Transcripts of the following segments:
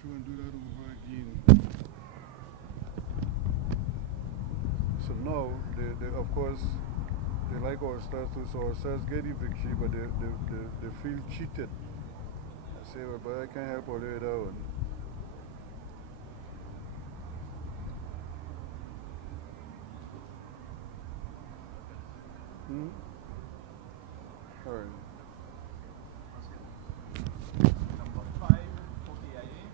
through and do that over again. So now, of course, they like our stars too, so our stars get the victory, but they feel cheated. I say, well, but I can't help all the way down. All right. Number 5 for AIA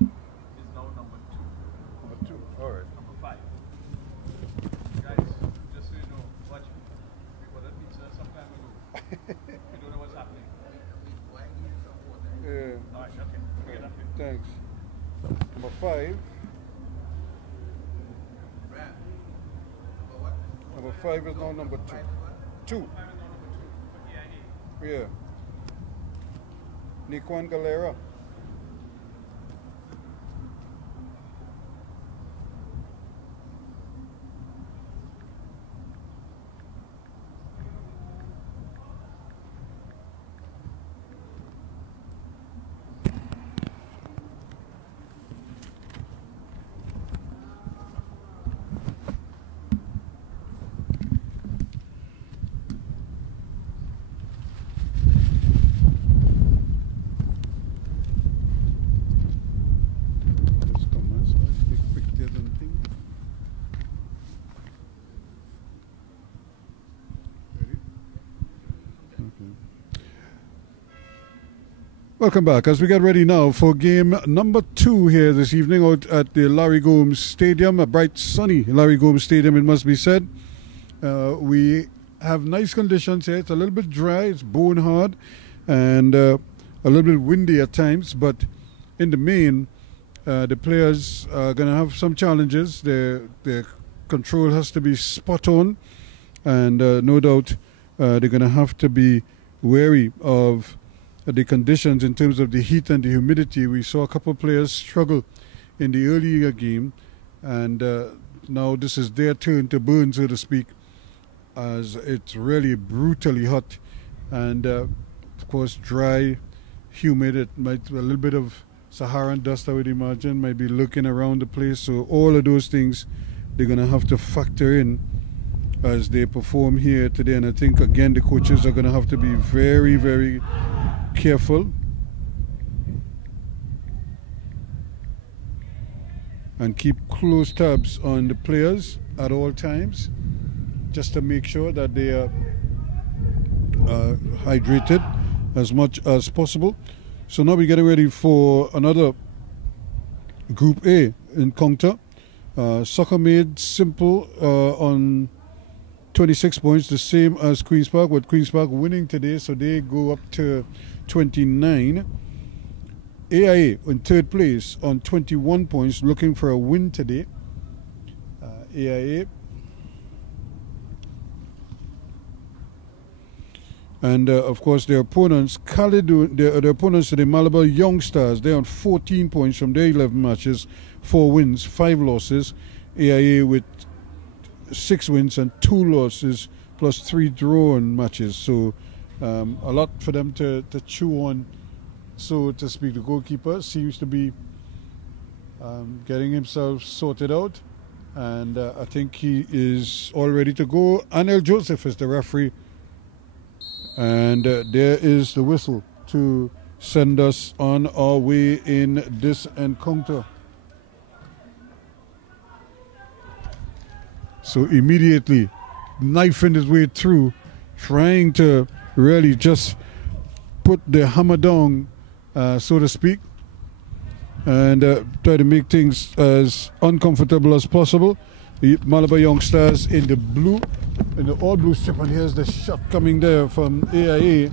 is now number 2. Number 2, all right. Number 5. Guys, just so you know, watch me. We got a pizza some time ago. You don't know what's happening. Yeah. Alright, okay. Forget that. Thanks. Number 5. Number 5 is now number 2. 2. 5 is now number 2 for AIA. Yeah. Nikwan Galera. Welcome back as we get ready now for game number 2 here this evening out at the Larry Gomes Stadium, a bright sunny Larry Gomes Stadium, it must be said. We have nice conditions here. It's a little bit dry, it's bone hard, and a little bit windy at times, but in the main, the players are going to have some challenges. Their control has to be spot on, and no doubt they're going to have to be wary of the conditions in terms of the heat and the humidity. We saw a couple of players struggle in the earlier game, and now this is their turn to burn, so to speak, as it's really brutally hot and of course dry, humid. It might a little bit of Saharan dust, I would imagine, might be lurking around the place. So all of those things they're going to have to factor in as they perform here today. And I think again the coaches are going to have to be very, very careful and keep close tabs on the players at all times, just to make sure that they are hydrated as much as possible. So now we're getting ready for another Group A encounter. Soccer Made Simple on 26 points, the same as Queen's Park, with Queen's Park winning today, so they go up to 29. AIA in 3rd place on 21 points, looking for a win today. AIA. And of course their opponents, their opponents are the Malabar Young Stars. They're on 14 points from their 11 matches, 4 wins, 5 losses. AIA with 6 wins and 2 losses plus 3 drawn matches. So a lot for them to chew on, so to speak. The goalkeeper seems to be getting himself sorted out, and I think he is all ready to go. Anel Joseph is the referee, and there is the whistle to send us on our way in this encounter. So immediately knifing his way through, trying to really just put the hammer down, so to speak, and try to make things as uncomfortable as possible. The Malabar Young Stars in the blue, in the all blue strip, and here's the shot coming there from AIA.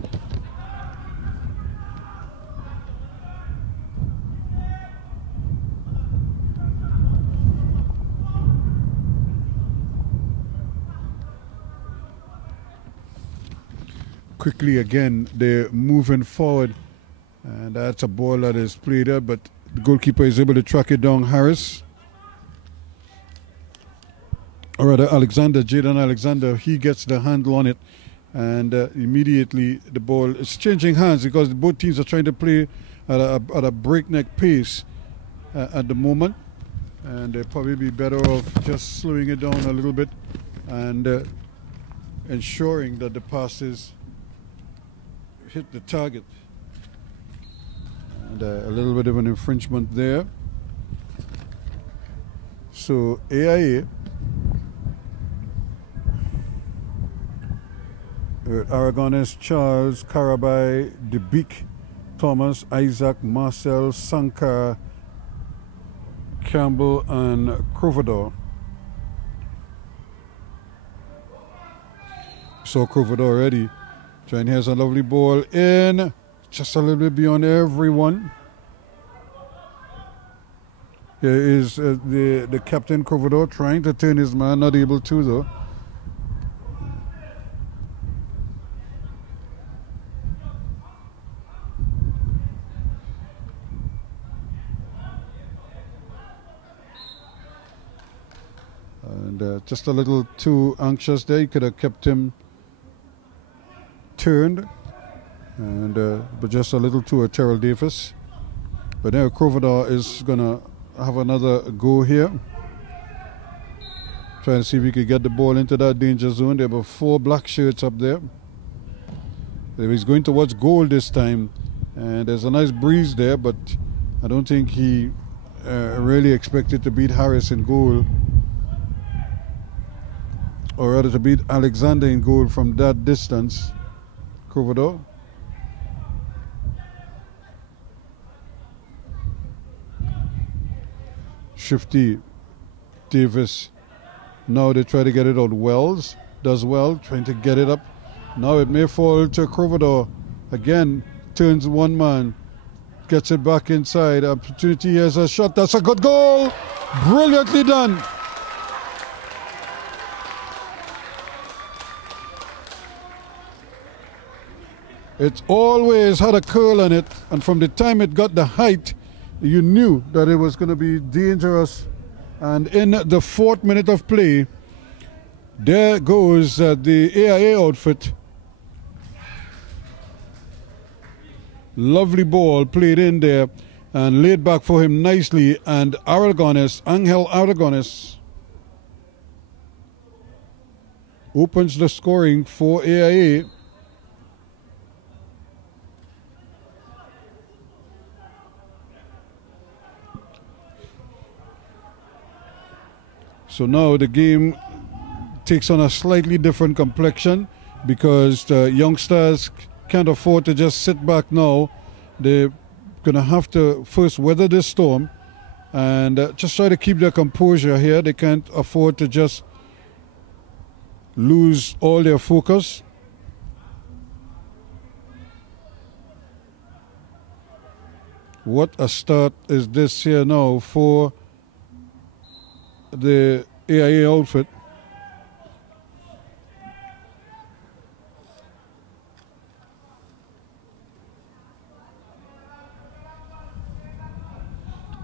Quickly again, they're moving forward, and that's a ball that is played out, but the goalkeeper is able to track it down. Harris, or rather Alexander, Jaden Alexander, he gets the handle on it, and immediately the ball is changing hands because both teams are trying to play at a breakneck pace, at the moment, and they'll probably be better off just slowing it down a little bit and ensuring that the passes hit the target. And a little bit of an infringement there. So AIA Aragonés, Charles, Karabai, Debic, Thomas, Isaac, Marcel, Sankar, Campbell, and Crovador. So Crovador already. Trying, here's a lovely ball in. Just a little bit beyond everyone. Here is the captain Crovador trying to turn his man, not able to though. And just a little too anxious there. You could have kept him turned, and but just a little too Terrell Davis. But now Crovador is gonna have another go here, trying to see if he could get the ball into that danger zone. There were 4 black shirts up there. He's going towards goal this time, and there's a nice breeze there, but I don't think he really expected to beat Harris in goal, or rather to beat Alexander in goal from that distance. Crovador. Shifty, Davis. Now they try to get it out. Wells does well, trying to get it up. Now it may fall to Crovador. Again, turns one man, gets it back inside. Opportunity has a shot. That's a good goal. Brilliantly done. It's always had a curl on it, and from the time it got the height, you knew that it was going to be dangerous. And in the 4th minute of play, there goes the AIA outfit. Lovely ball played in there and laid back for him nicely, and Angel Aragonés opens the scoring for AIA. So now the game takes on a slightly different complexion, because the youngsters can't afford to just sit back now. They're going to have to first weather this storm and just try to keep their composure here. They can't afford to just lose all their focus. What a start is this here now for the AIA outfit.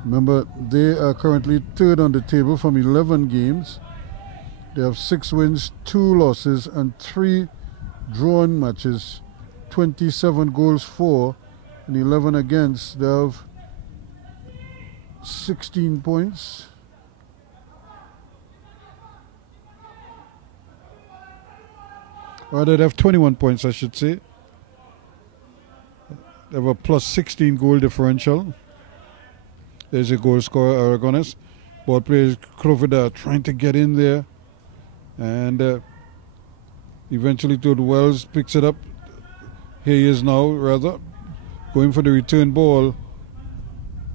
Remember, they are currently 3rd on the table from 11 games. They have 6 wins, 2 losses, and 3 drawn matches. 27 goals for, and 11 against. They have 16 points. Or they have 21 points, I should say. They have a plus 16 goal differential. There's a goal scorer, Aragonés. Ball player Crovador trying to get in there. And eventually Todd Wells picks it up. Here he is now, rather. Going for the return ball.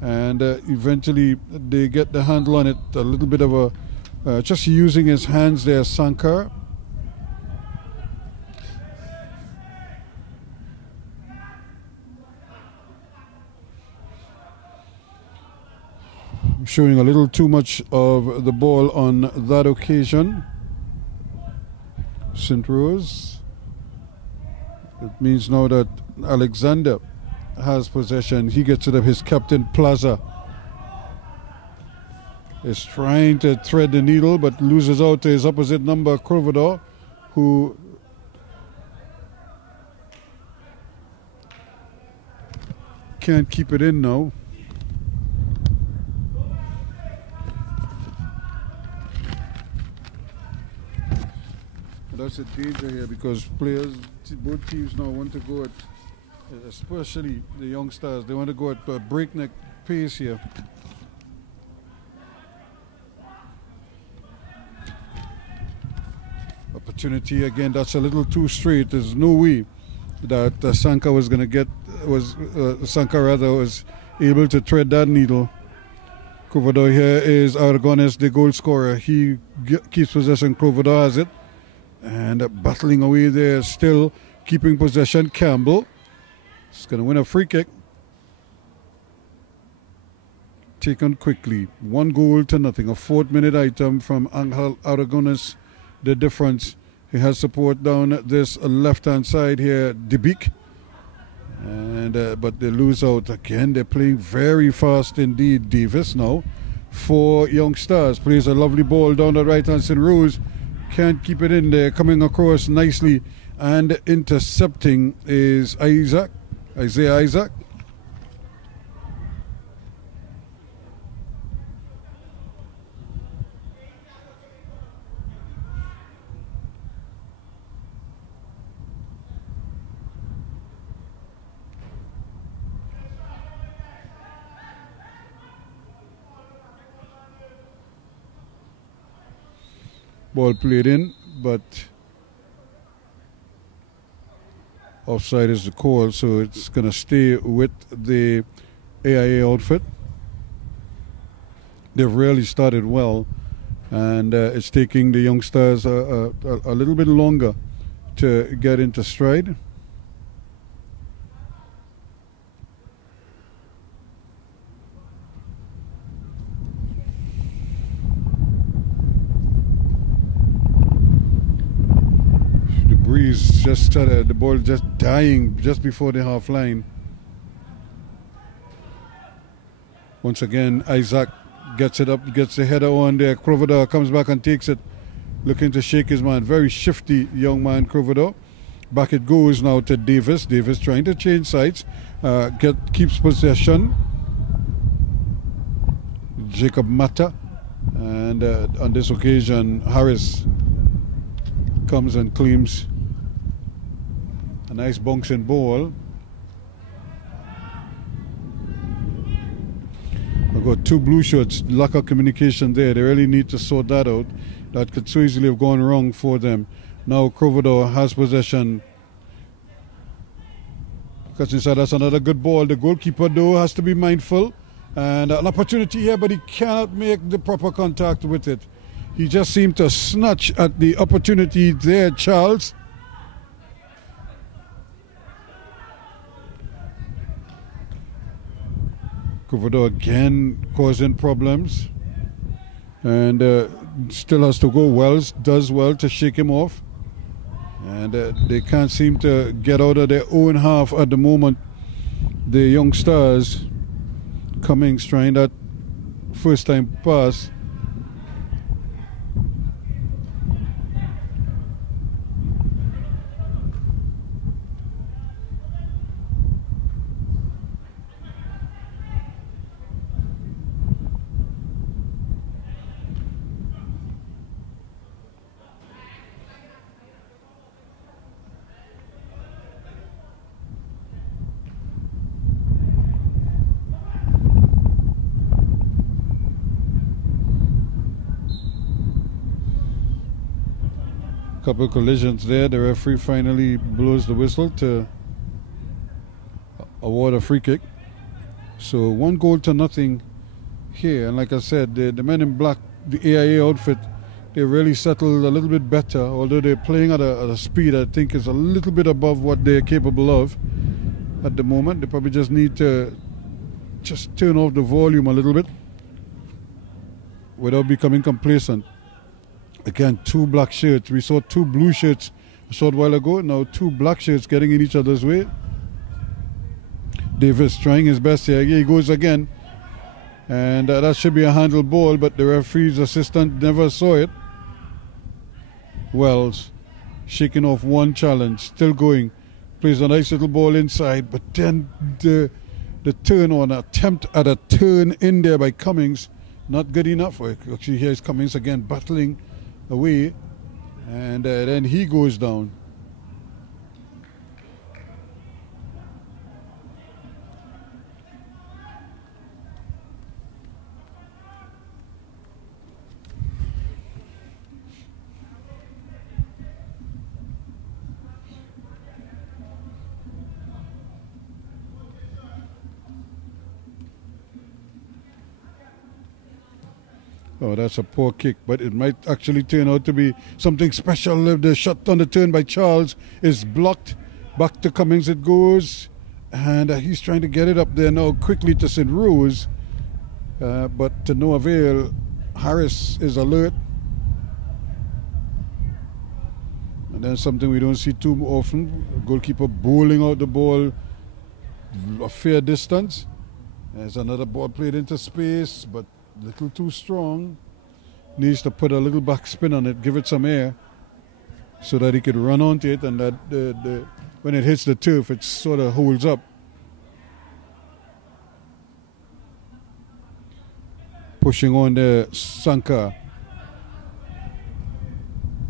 And eventually they get the handle on it. A little bit of a... just using his hands there, Sankar. Showing a little too much of the ball on that occasion. St. Rose. It means now that Alexander has possession. He gets rid of his captain, Plaza. Is trying to thread the needle, but loses out to his opposite number, Crovador, who can't keep it in now. That's a danger here because players, both teams now want to go at, especially the young stars, they want to go at a breakneck pace here. Opportunity again, that's a little too straight. There's no way that Sanka was going to get, Sanka rather was able to thread that needle. Crovador here is Aragones, the goal scorer. He keeps possession, Crovador has it. And battling away there, still keeping possession, Campbell. He's going to win a free kick. Taken quickly. 1-0 a 4th minute item from Angel Aragones. The difference. He has support down this left-hand side here, Dibik. And but they lose out again. They're playing very fast indeed. Davis now for Young Stars. Plays a lovely ball down the right-hand side. Rose can't keep it in there. Coming across nicely and intercepting is Isaiah Isaac. Ball played in, but offside is the call, so it's going to stay with the AIA outfit. They've really started well, and it's taking the Young Stars a little bit longer to get into stride. Breeze just started, the ball just dying just before the half line. Once again, Isaac gets it up, gets the header on there. Crovador comes back and takes it, looking to shake his man. Very shifty young man, Crovador. Back it goes now to Davis. Davis trying to change sides, keeps possession. Jacob Mata, and on this occasion, Harris comes and claims a nice bouncing ball. I've got two blue shirts, lack of communication there. They really need to sort that out. That could so easily have gone wrong for them. Now Crovador has possession. Cuts inside, that's another good ball. The goalkeeper though has to be mindful. And an opportunity here, but he cannot make the proper contact with it. He just seemed to snatch at the opportunity there, Charles. Crovador again causing problems. And still has to go. Wells does well to shake him off. And they can't seem to get out of their own half at the moment. The Young Stars coming, trying that first time pass. Couple collisions there. The referee finally blows the whistle to award a free kick. So 1-0 here. And like I said, the men in black, the AIA outfit, they really settled a little bit better. Although they're playing at a speed I think is a little bit above what they're capable of at the moment. They probably just need to just turn off the volume a little bit without becoming complacent. Again, two black shirts. We saw two blue shirts a short while ago. Now two black shirts getting in each other's way. Davis trying his best here. Here he goes again. And that should be a handle ball, but the referee's assistant never saw it. Wells shaking off one challenge. Still going. Plays a nice little ball inside. But then the turn on, attempt at a turn in there by Cummings. Not good enough. Actually, here's Cummings again battling away. And then he goes down. Oh, that's a poor kick, but it might actually turn out to be something special if the shot on the turn by Charles is blocked. Back to Cummings it goes, and he's trying to get it up there now quickly to St. Rose, but to no avail. Harris is alert, and then something we don't see too often, goalkeeper bowling out the ball a fair distance. There's another ball played into space, but little too strong. Needs to put a little back spin on it, give it some air so that he could run onto it, and that when it hits the turf it sort of holds up. Pushing on the Sanka.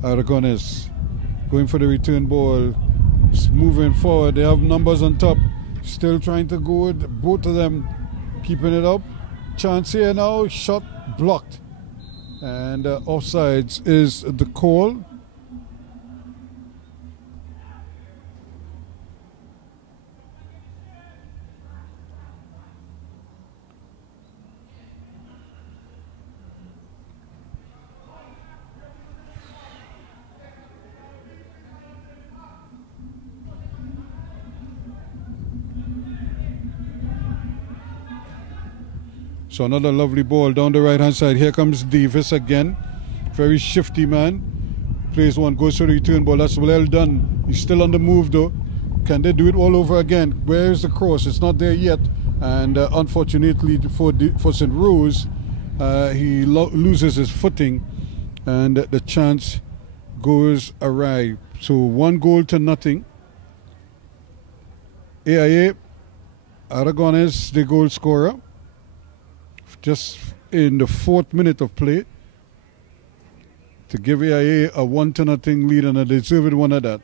Aragones going for the return ball. It's moving forward. They have numbers on top. Still trying to go with both of them, keeping it up. Chance here now, shot blocked, and offsides is the call. So another lovely ball down the right hand side. Here comes Davis again. Very shifty man. Plays one, goes for the return ball. That's well done. He's still on the move though. Can they do it all over again? Where is the cross? It's not there yet. And unfortunately for St. Rose, he loses his footing, and the chance goes awry. So 1-0-0. AIA, Aragones, the goal scorer. Just in the 4th minute of play, to give AIA a 1-0 lead, and a deserved one of that.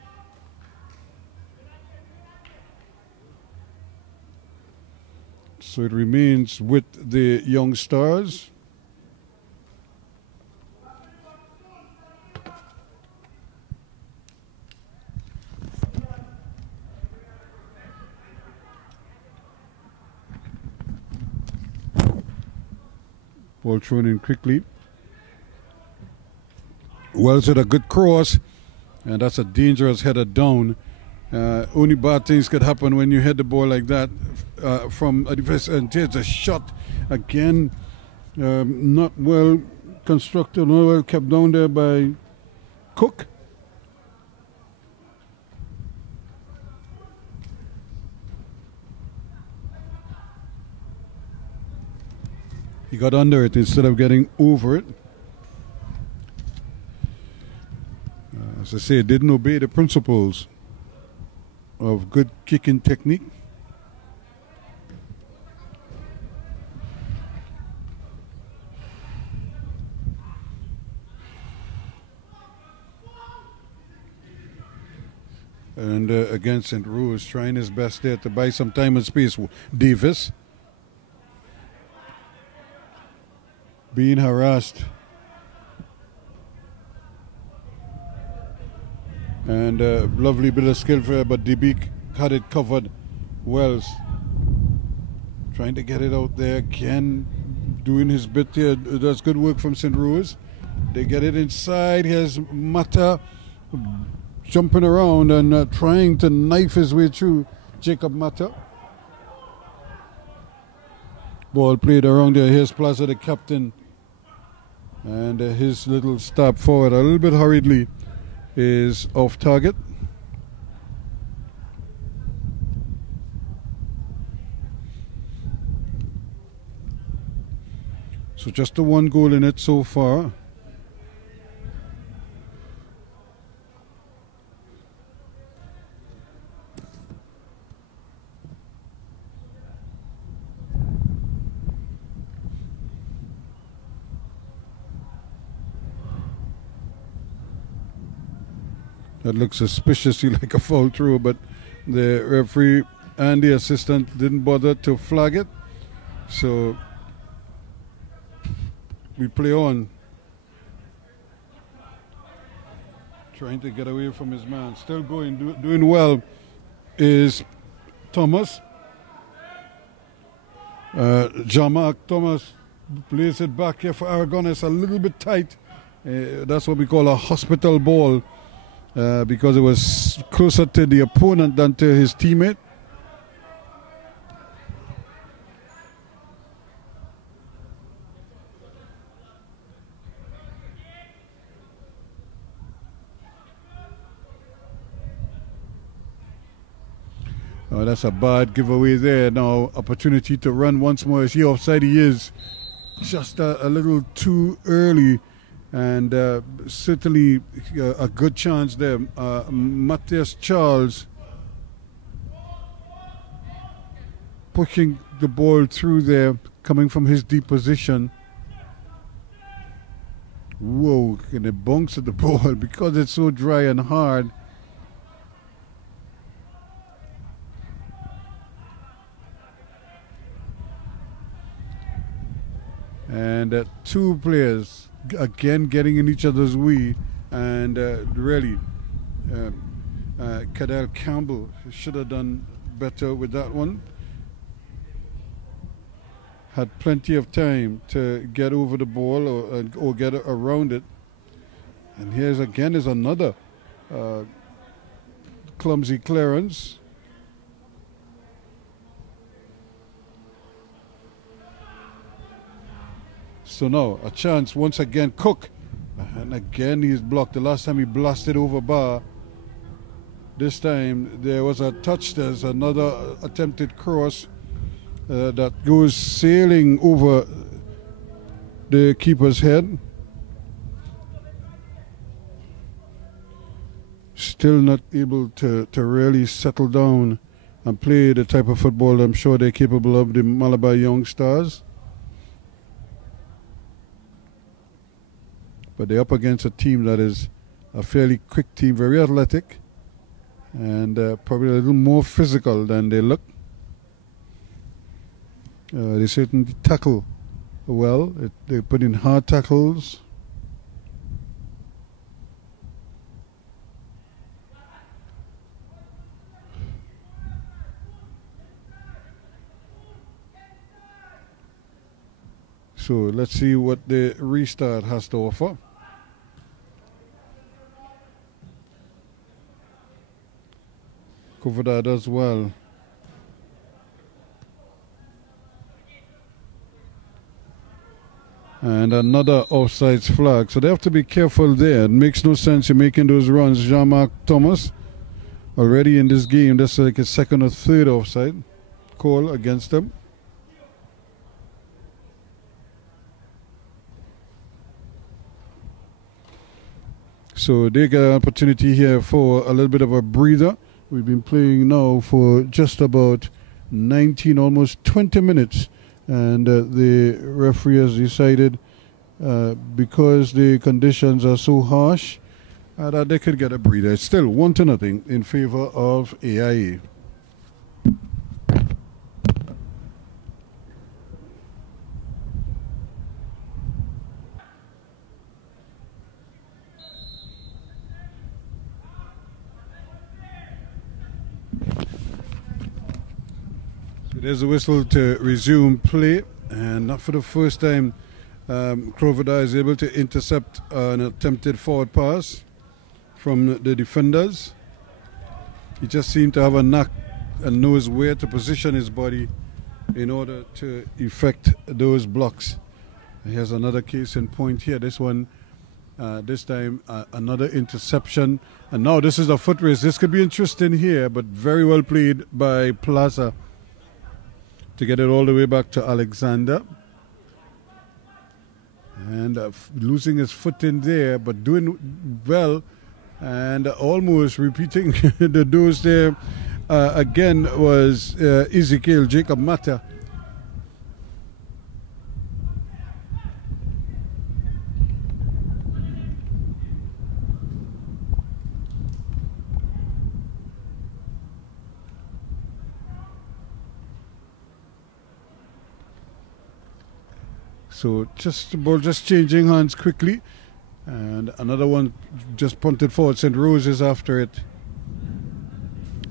So it remains with the young stars. Ball thrown in quickly. Wells with a good cross, and that's a dangerous header down. Only bad things could happen when you hit the ball like that from a defense. And there's a shot again, not well constructed, not well kept down there by Cook. He got under it instead of getting over it. As I say, didn't obey the principles of good kicking technique. And again, St. Rose trying his best there to buy some time and space. Davis being harassed, and lovely bit of skill for her, but DB had it covered. Wells trying to get it out there. Ken doing his bit here. Does good work from St. Rose. They get it inside. Here's Mata jumping around and trying to knife his way through Jacob Mata. Ball played around there. Here's Plaza, the captain, and his little stab forward a little bit hurriedly is off target. So just the 1 goal in it so far. That looks suspiciously like a foul throw, but the referee and the assistant didn't bother to flag it. So we play on. Trying to get away from his man. Still going, doing well is Thomas. Jean-Marc Thomas plays it back here for Aragon. It's a little bit tight. That's what we call a hospital ball because it was closer to the opponent than to his teammate. Oh, that's a bad giveaway there. Now, opportunity to run once more. Is he offside? He is. Just a little too early. And certainly a good chance there. Matthias Charles pushing the ball through there, coming from his deep position. Whoa, and it bonks at the ball because it's so dry and hard. And two players again getting in each other's way, and really Cadell Campbell should have done better with that one. Had plenty of time to get over the ball or get around it. And here's again is another clumsy clearance. So now a chance once again. Cook, and again he's blocked. The last time he blasted over bar. This time there was a touch. There's another attempted cross that goes sailing over the keeper's head. Still not able to really settle down and play the type of football I'm sure they're capable of, the Malabar Young Stars. But they're up against a team that is a fairly quick team, very athletic, and probably a little more physical than they look. They certainly tackle well. They put in hard tackles. So let's see what the restart has to offer. Kovada does well. And another offsides flag. So they have to be careful there. It makes no sense in making those runs. Jean-Marc Thomas already in this game. That's like a second or third offside call against them. So they get an opportunity here for a little bit of a breather. We've been playing now for just about 19, almost 20 minutes. And the referee has decided, because the conditions are so harsh, that they could get a breather. It's still 1-0 in favor of AIA. There's a whistle to resume play, and not for the first time Crovida is able to intercept an attempted forward pass from the defenders. He just seemed to have a knack and knows where to position his body in order to effect those blocks. Here's another case in point here. This one, this time another interception, and now this is a foot race. This could be interesting here, but very well played by Plaza to get it all the way back to Alexander. And losing his foot in there, but doing well and almost repeating the dose there again was Ezekiel Jacob Mata. So just the ball just changing hands quickly. And another one just punted forward. St. Rose is after it.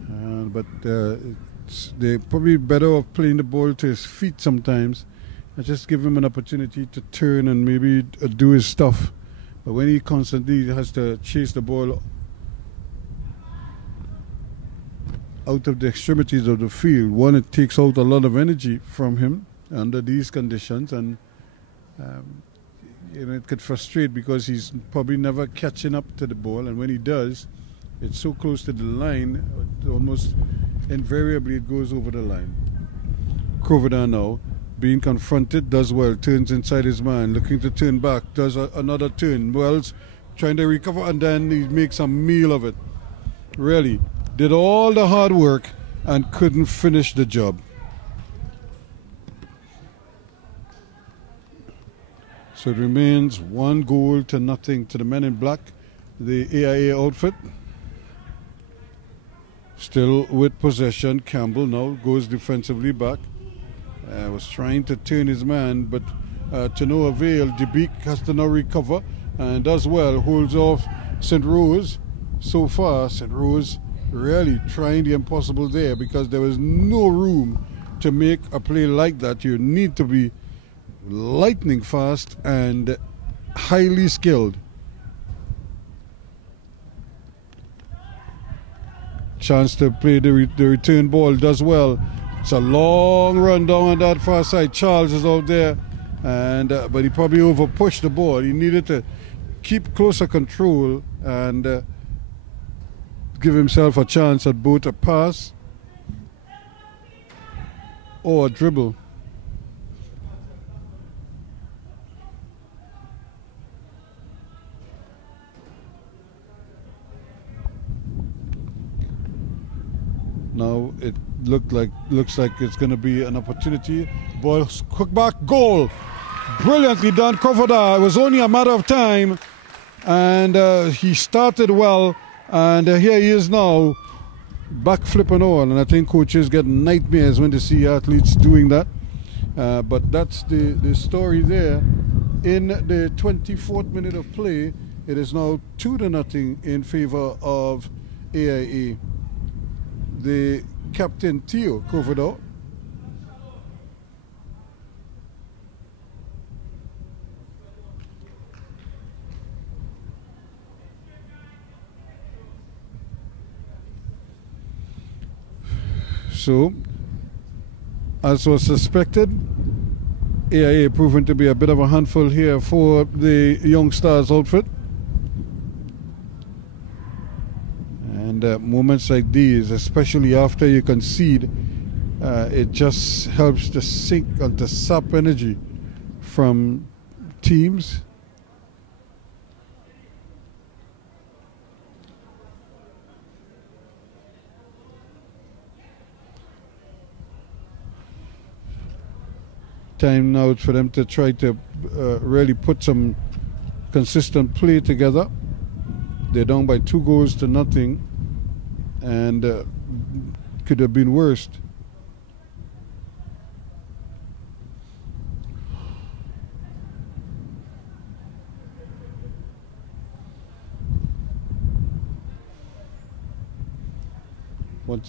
But they're probably better off playing the ball to his feet sometimes and just give him an opportunity to turn and maybe do his stuff. But when he constantly has to chase the ball out of the extremities of the field, one, it takes out a lot of energy from him under these conditions, and it could frustrate because he's probably never catching up to the ball, and when he does, it's so close to the line, almost invariably it goes over the line. Croverdale now, being confronted, does well, turns inside his man, looking to turn back, does another turn. Wells trying to recover, and then he makes a meal of it. Really, did all the hard work and couldn't finish the job. So it remains 1-0 to the men in black, the AIA outfit. Still with possession. Campbell now goes defensively back. Was trying to turn his man, but to no avail. Debik has to now recover and does well. Holds off St. Rose. So far, St. Rose really trying the impossible there, because there was no room to make a play like that. You need to be lightning fast and highly skilled. Chance to play the return ball, does well. It's a long run down on that far side. Charles is out there, and but he probably over pushed the ball. He needed to keep closer control and give himself a chance at both a pass or a dribble. Now it looks like it's going to be an opportunity. Ball, quick back, goal. Brilliantly done, Covada. It was only a matter of time, and he started well, and here he is now, backflip and all. And I think coaches get nightmares when they see athletes doing that. But that's the story there. In the 24th minute of play, it is now 2-0 in favor of AIA. The captain, Theo Croverdale, so, as was suspected, AIA proven to be a bit of a handful here for the Young Stars outfit. And moments like these, especially after you concede, it just helps to sink or to sap energy from teams. Time now for them to try to really put some consistent play together. They're down by 2-0, and could have been worse.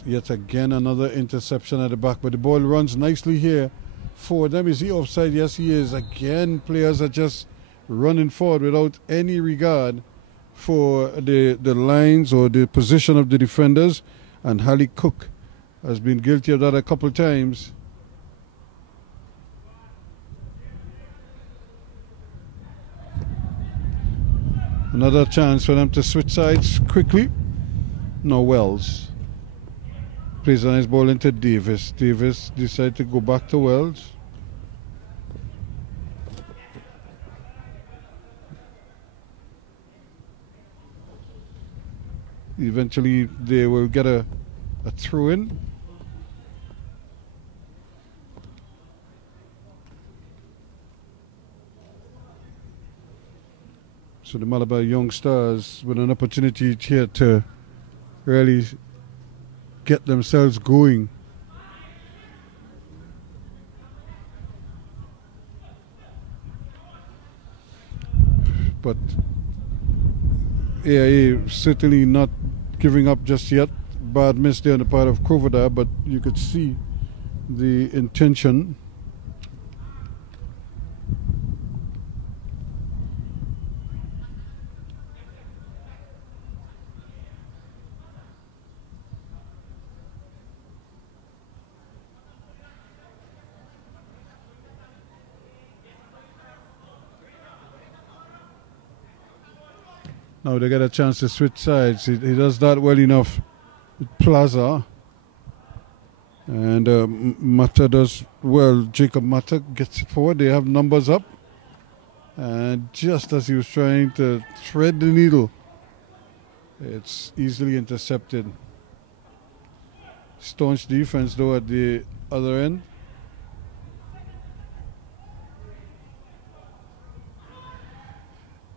Yet again another interception at the back, but the ball runs nicely here for them. Is he offside? Yes, he is. Again, players are just running forward without any regard for the lines or the position of the defenders, and Harley Cook has been guilty of that a couple times. Another chance for them to switch sides quickly. No, Wells plays a nice ball into Davis. Davis decided to go back to Wells. Eventually they will get a throw in. So the Malabar Young Stars with an opportunity here to really get themselves going. But AIA certainly not giving up just yet. Bad miss there on the part of Krovada, but you could see the intention. Now they get a chance to switch sides. He does that well enough with Plaza. And Mata does well. Jacob Mata gets it forward. They have numbers up. And just as he was trying to thread the needle, it's easily intercepted. Staunch defense though at the other end.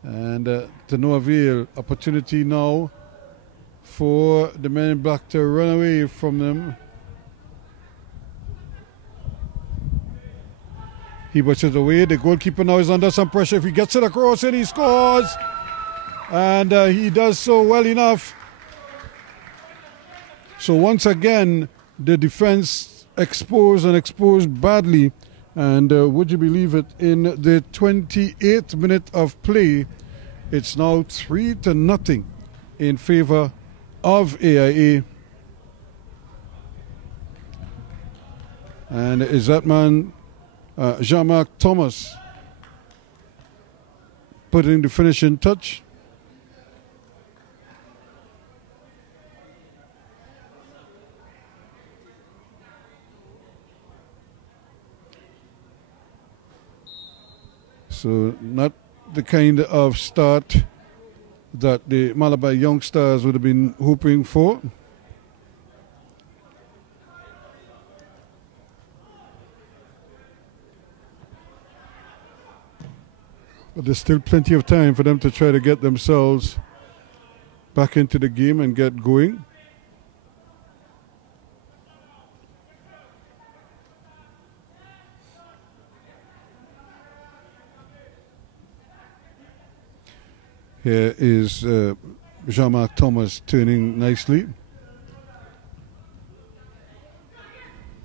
And to no avail. Opportunity now for the men in black to run away from them. He pushes away. The goalkeeper now is under some pressure. If he gets it across and he scores. And he does so well enough. So once again, the defense exposed badly. And would you believe it, in the 28th minute of play, it's now 3-0 in favor of AIA. And is that man, Jean-Marc Thomas, putting the finishing touch? So not the kind of start that the Malabar youngsters would have been hoping for. But there's still plenty of time for them to try to get themselves back into the game and get going. Here is Jean-Marc Thomas turning nicely.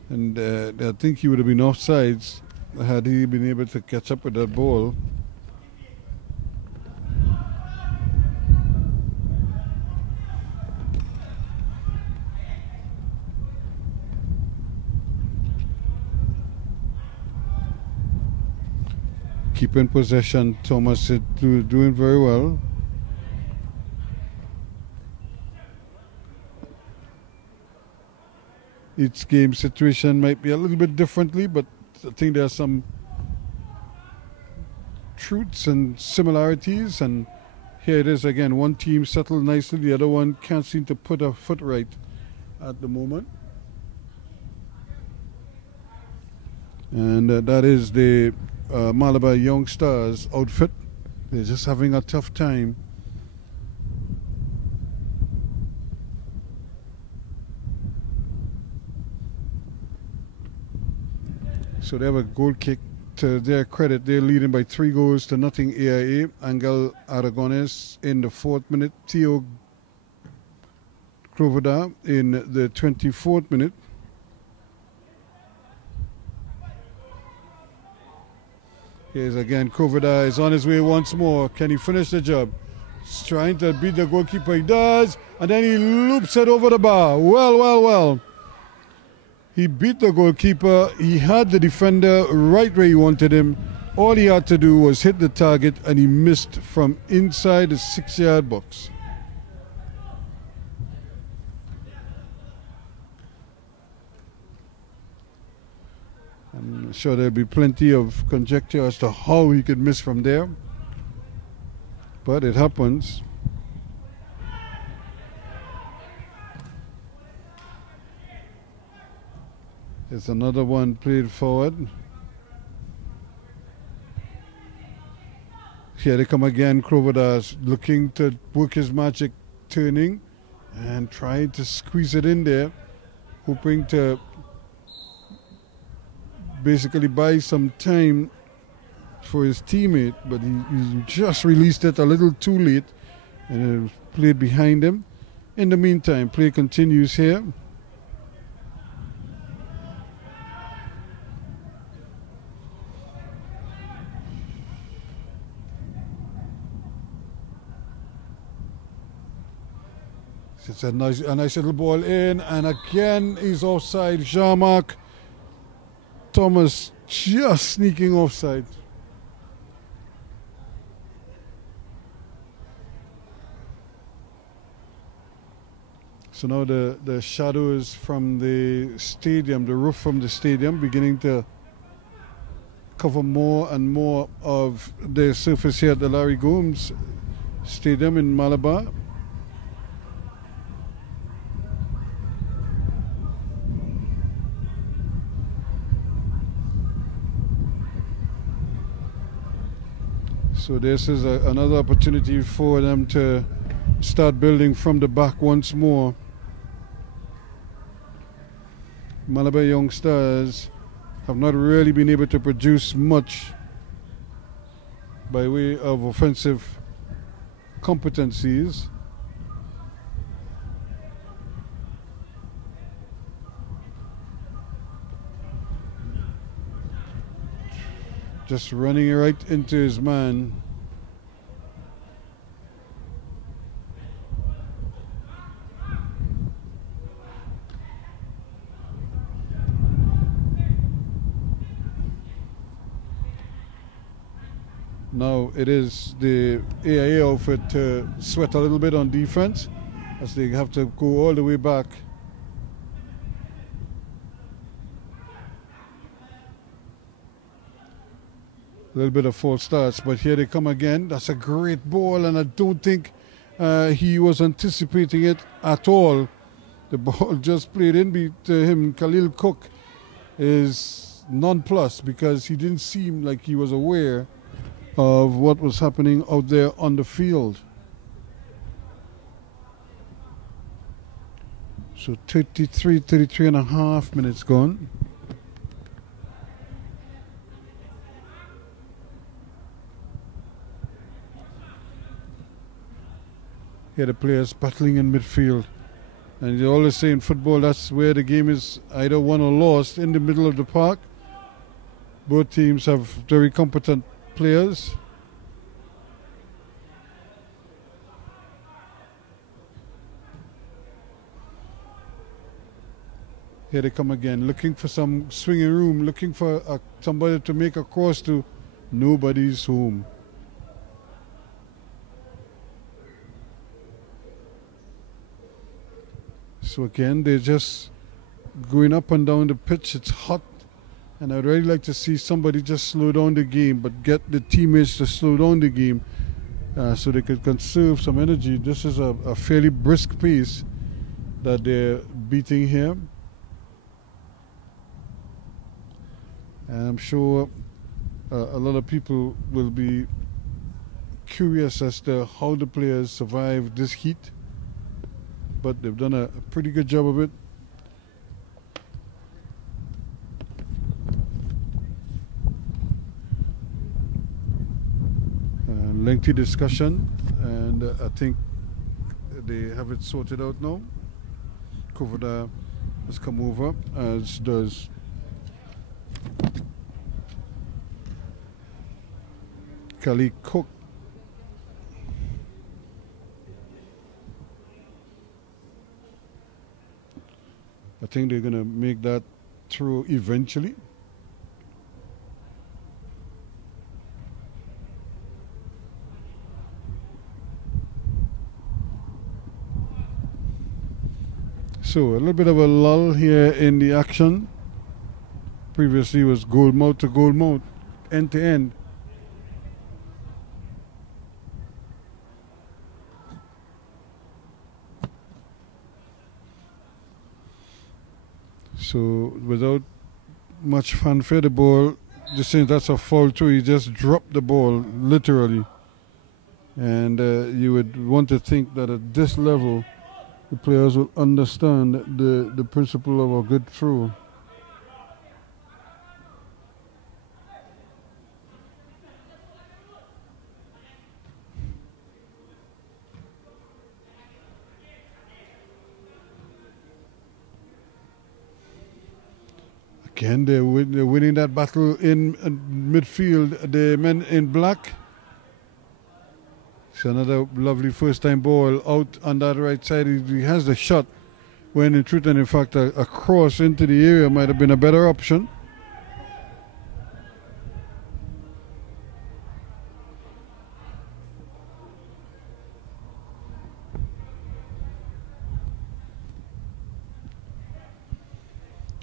And I think he would have been offsides had he been able to catch up with that ball. Keeping possession, Thomas is doing very well. Each game situation might be a little bit differently, but I think there are some truths and similarities. And here it is again, one team settled nicely, the other one can't seem to put a foot right at the moment. And that is the Malabar youngsters outfit. They're just having a tough time. So they have a goal kick. To their credit, they're leading by 3-0 AIA. Angel Aragones in the 4th minute. Theo Krovada in the 24th minute. Here's again, Krovada is on his way once more. Can he finish the job? He's trying to beat the goalkeeper. He does. And then he loops it over the bar. Well. He beat the goalkeeper. He had the defender right where he wanted him. All he had to do was hit the target, and he missed from inside the 6-yard box. I'm sure there'll be plenty of conjecture as to how he could miss from there. But it happens. There's another one played forward. Here they come again. Krovada's looking to work his magic, turning and trying to squeeze it in there, hoping to basically buy some time for his teammate, but he just released it a little too late and it played behind him. In the meantime, play continues here. It's a nice little ball in, and again he's offside. Jean-Marc Thomas just sneaking offside. So now the shadows from the stadium, the roof from the stadium, beginning to cover more and more of the surface here at the Larry Gomes Stadium in Malabar. So this is another opportunity for them to start building from the back once more. Malabar youngsters have not really been able to produce much by way of offensive competencies. Just running right into his man. Now it is the AIA outfit to sweat a little bit on defense as they have to go all the way back. A little bit of false starts, but here they come again. That's a great ball, and I don't think he was anticipating it at all. The ball just played in to him. Khalil Cook is nonplussed because he didn't seem like he was aware of what was happening out there on the field. So 33 and a half minutes gone. Here the players battling in midfield. And they always say in football that's where the game is either won or lost, in the middle of the park. Both teams have very competent players. Here they come again, looking for some swinging room, looking for somebody to make a cross to. Nobody's home. So again, they're just going up and down the pitch. It's hot, and I'd really like to see somebody just slow down the game, but get the teammates to slow down the game so they could conserve some energy. This is a fairly brisk pace that they're beating here. And I'm sure a lot of people will be curious as to how the players survive this heat. But they've done a pretty good job of it. Lengthy discussion, and I think they have it sorted out now. Kovada has come over, as does Khalil Cook. I think they're going to make that through eventually. So a little bit of a lull here in the action. Previously was goal mouth to goal mouth, end to end. So without much fanfare, the ball, just saying that's a foul too. He just dropped the ball, literally. And you would want to think that at this level, the players will understand the principle of a good throw. Again, they're winning that battle in midfield, the men in black. It's another lovely first-time ball out on that right side. He has the shot, when in truth and in fact a cross into the area might have been a better option.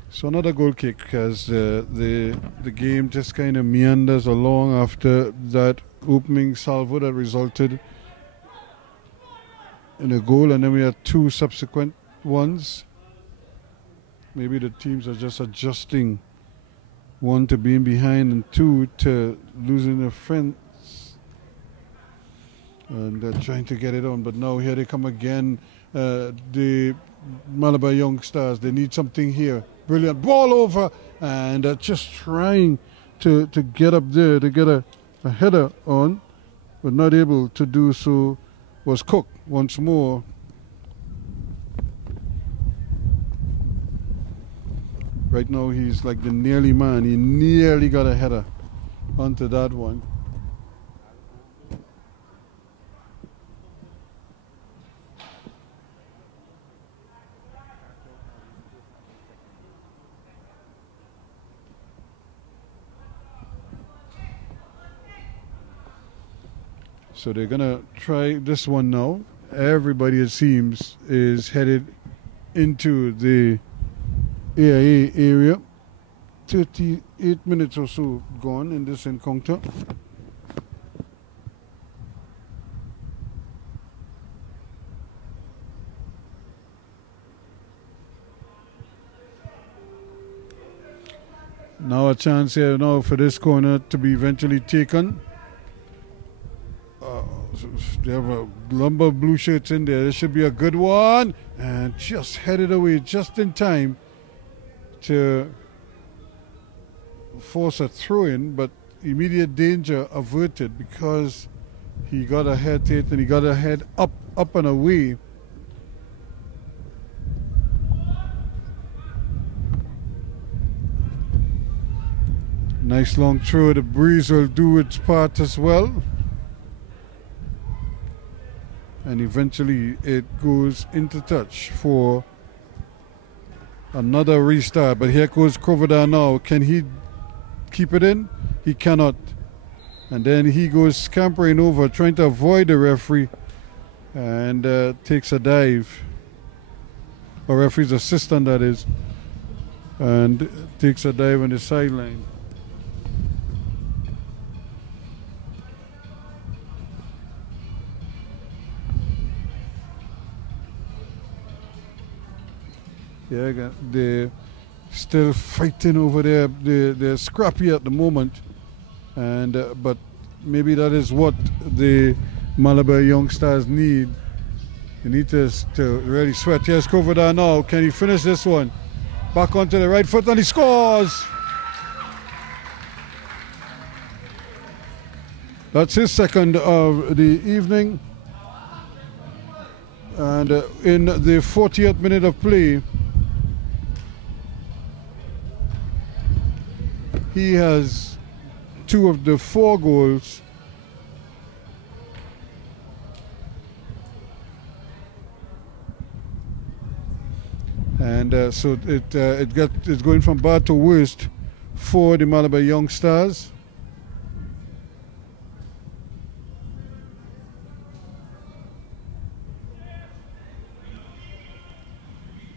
So another goal kick as the game just kind of meanders along after that opening salvo that resulted in a goal, and then we had two subsequent ones. Maybe the teams are just adjusting, one to being behind and two to losing a fence, and they're trying to get it on. But now here they come again, the Malabar Young Stars. They need something here. Brilliant ball over, and just trying to get up there to get a header on, but not able to do so. Was Cook once more. Right now he's like the nearly man. He nearly got a header onto that one. So they're going to try this one now. Everybody, it seems, is headed into the AIA area. 38 minutes or so gone in this encounter. Now a chance here now for this corner to be eventually taken. They have a number of blue shirts in there. This should be a good one. And just headed away just in time to force a throw-in, but immediate danger averted because he got ahead to it and he got a head up and away. Nice long throw. The breeze will do its part as well. And eventually it goes into touch for another restart. But here goes Krovada now. Can he keep it in? He cannot. And then he goes scampering over, trying to avoid the referee, and takes a dive. Or referee's assistant, that is. And takes a dive on the sideline. Yeah, they're still fighting over there. They're scrappy at the moment, and but maybe that is what the Malabar Young Stars need. They need to really sweat. Here's Krovada now. Can he finish this one? Back onto the right foot, and he scores! That's his second of the evening. And in the 40th minute of play, he has 2 of the 4 goals. And so it's going from bad to worst for the Malabar Young Stars.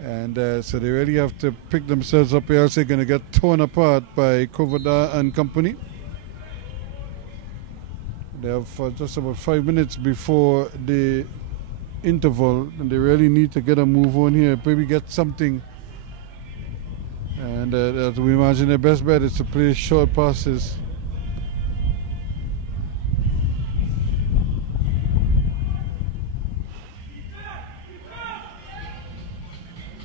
And so they really have to pick themselves up, else they're going to get torn apart by Krovada and company. They have just about 5 minutes before the interval, and they really need to get a move on here, maybe get something. And as we imagine, their best bet is to play short passes.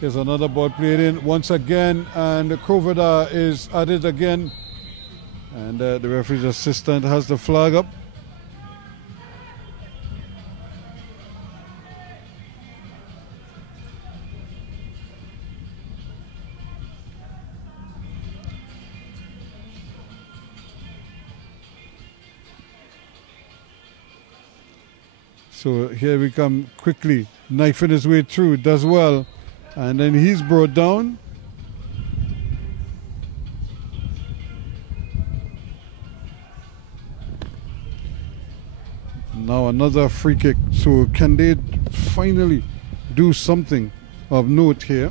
Here's another ball played in once again, and Krovada is at it again. And the referee's assistant has the flag up. So here we come quickly, knifing his way through, does well. And then he's brought down. Now another free kick. So can they finally do something of note here?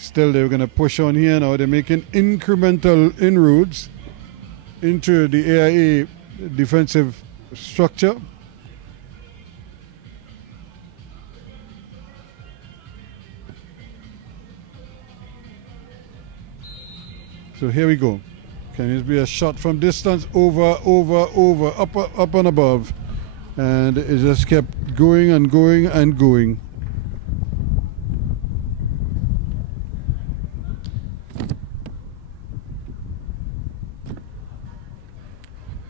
Still, they're going to push on here now. They're making incremental inroads into the AIA defensive structure. So here we go. Can it be a shot from distance? Over, up and above. And it just kept going and going and going.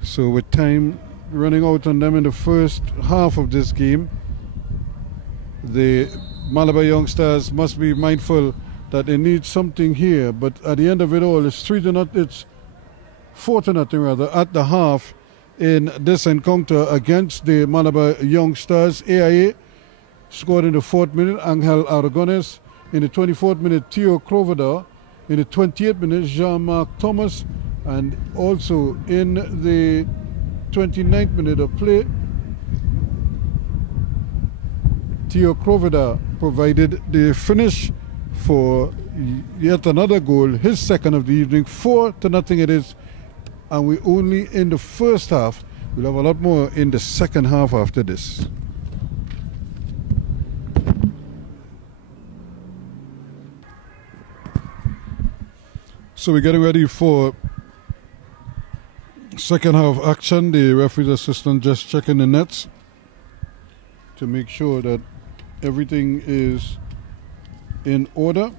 So with time running out on them in the first half of this game, the Malabar youngsters must be mindful that they need something here. But at the end of it all, it's 3-0, it's 4-0 rather, at the half in this encounter against the Malabar youngsters. AIA scored in the 4th minute, Angel Aragones. In the 24th minute, Theo Crovada. In the 28th minute, Jean-Marc Thomas. And also in the 29th minute of play, Theo Crovada provided the finish for yet another goal, his second of the evening. 4-0 it is, and we only in the first half. We'll have a lot more in the second half after this. So we're getting ready for second half action. The referee's assistant just checking the nets to make sure that everything is in order.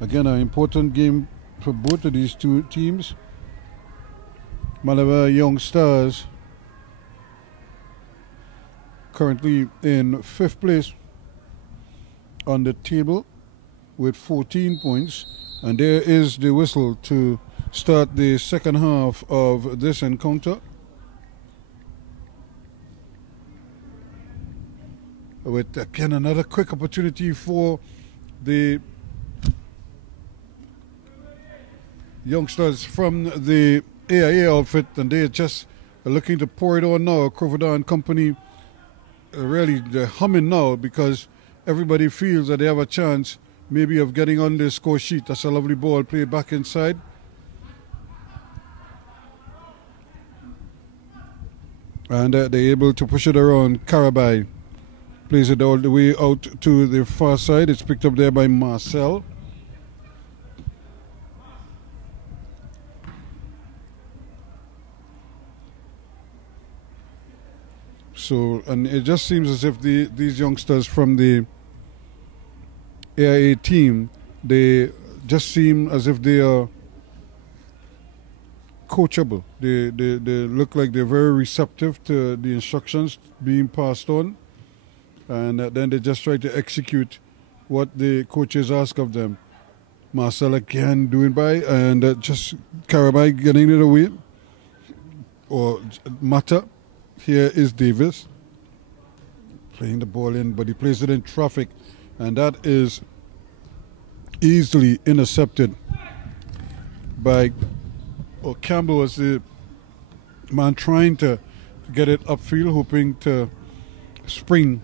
Again, an important game for both of these two teams. Malabar Young Stars currently in 5th place on the table with 14 points. And there is the whistle to start the second half of this encounter. With again another quick opportunity for the youngsters from the AIA outfit, and they're just looking to pour it on now. Crovada and company really they're humming now because everybody feels that they have a chance maybe of getting on the score sheet. That's a lovely ball played back inside. And they're able to push it around. Karabai plays it all the way out to the far side. It's picked up there by Marcel. So, and it just seems as if these youngsters from the AIA team, they just seem as if they are coachable. They look like they're very receptive to the instructions being passed on, and then they just try to execute what the coaches ask of them. Marcel again doing by, and just Karabai getting it away. Or Mata. Here is Davis playing the ball in, but he plays it in traffic. And that is easily intercepted by Campbell was the man trying to get it upfield, hoping to spring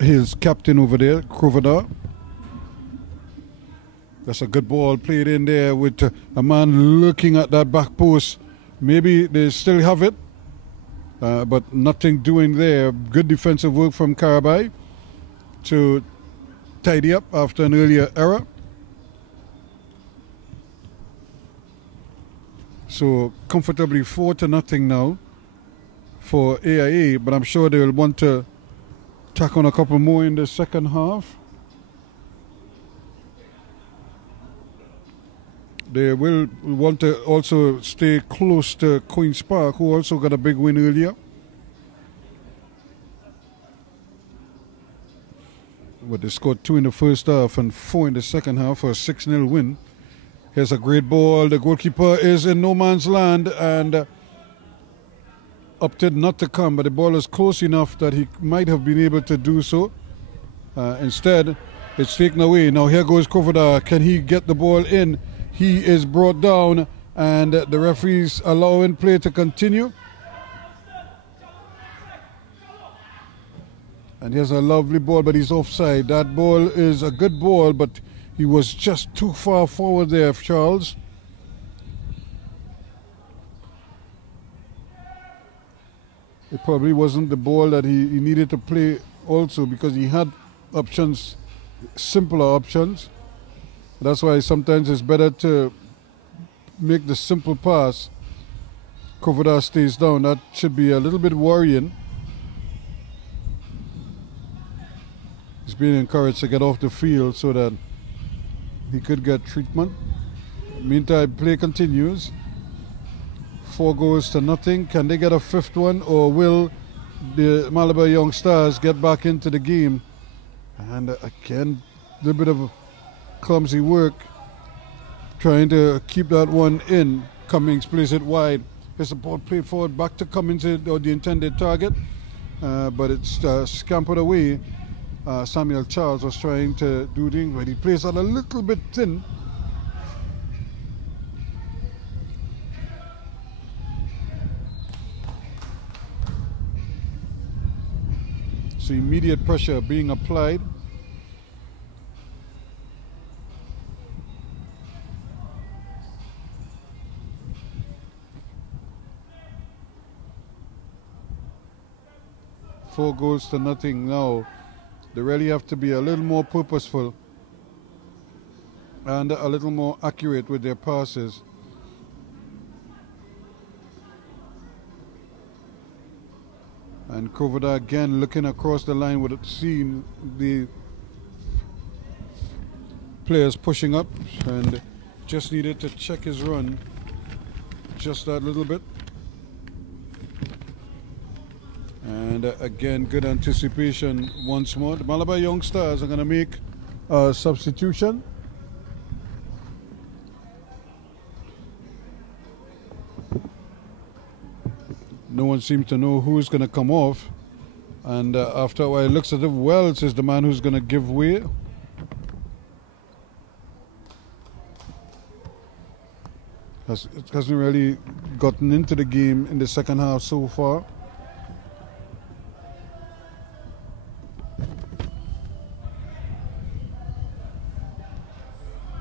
his captain over there, Crovada. That's a good ball played in there with a man looking at that back post. Maybe they still have it, but nothing doing there. Good defensive work from Karabai to tidy up after an earlier error. So comfortably 4-0 now for AIA, but I'm sure they will want to tack on a couple more in the second half. They will want to also stay close to Queen's Park, who also got a big win earlier. but they scored 2 in the first half and 4 in the second half for a 6-0 win. Here's a great ball. The goalkeeper is in no man's land and opted not to come, but the ball was close enough that he might have been able to do so. Instead, it's taken away. Now here goes Kovada. Can he get the ball in? He is brought down, and the referees allowing play to continue. And here's a lovely ball, but he's offside. That ball is a good ball, but he was just too far forward there, Charles. It probably wasn't the ball that he needed to play also, because he had options, simpler options. That's why sometimes it's better to make the simple pass. Kovada stays down. That should be a little bit worrying. He's being encouraged to get off the field so that he could get treatment. Meantime, play continues. 4 goals to nothing. Can they get a 5th one, or will the Malabar Young Stars get back into the game? And again, a little bit of clumsy work trying to keep that one in. Cummings plays it wide. There's a ball played forward back to Cummings, or the intended target, but it's scampered away. Samuel Charles was trying to do things, but he plays out a little bit thin. So immediate pressure being applied. Four goals to nothing now. They really have to be a little more purposeful and a little more accurate with their passes. And Kovada again looking across the line, with seeing the players pushing up, and just needed to check his run just that little bit. And again, good anticipation once more. The Malabar Young Stars are going to make a substitution. No one seems to know who's going to come off. And after a while, it looks as if Wells is the man who's going to give way. It hasn't really gotten into the game in the second half so far.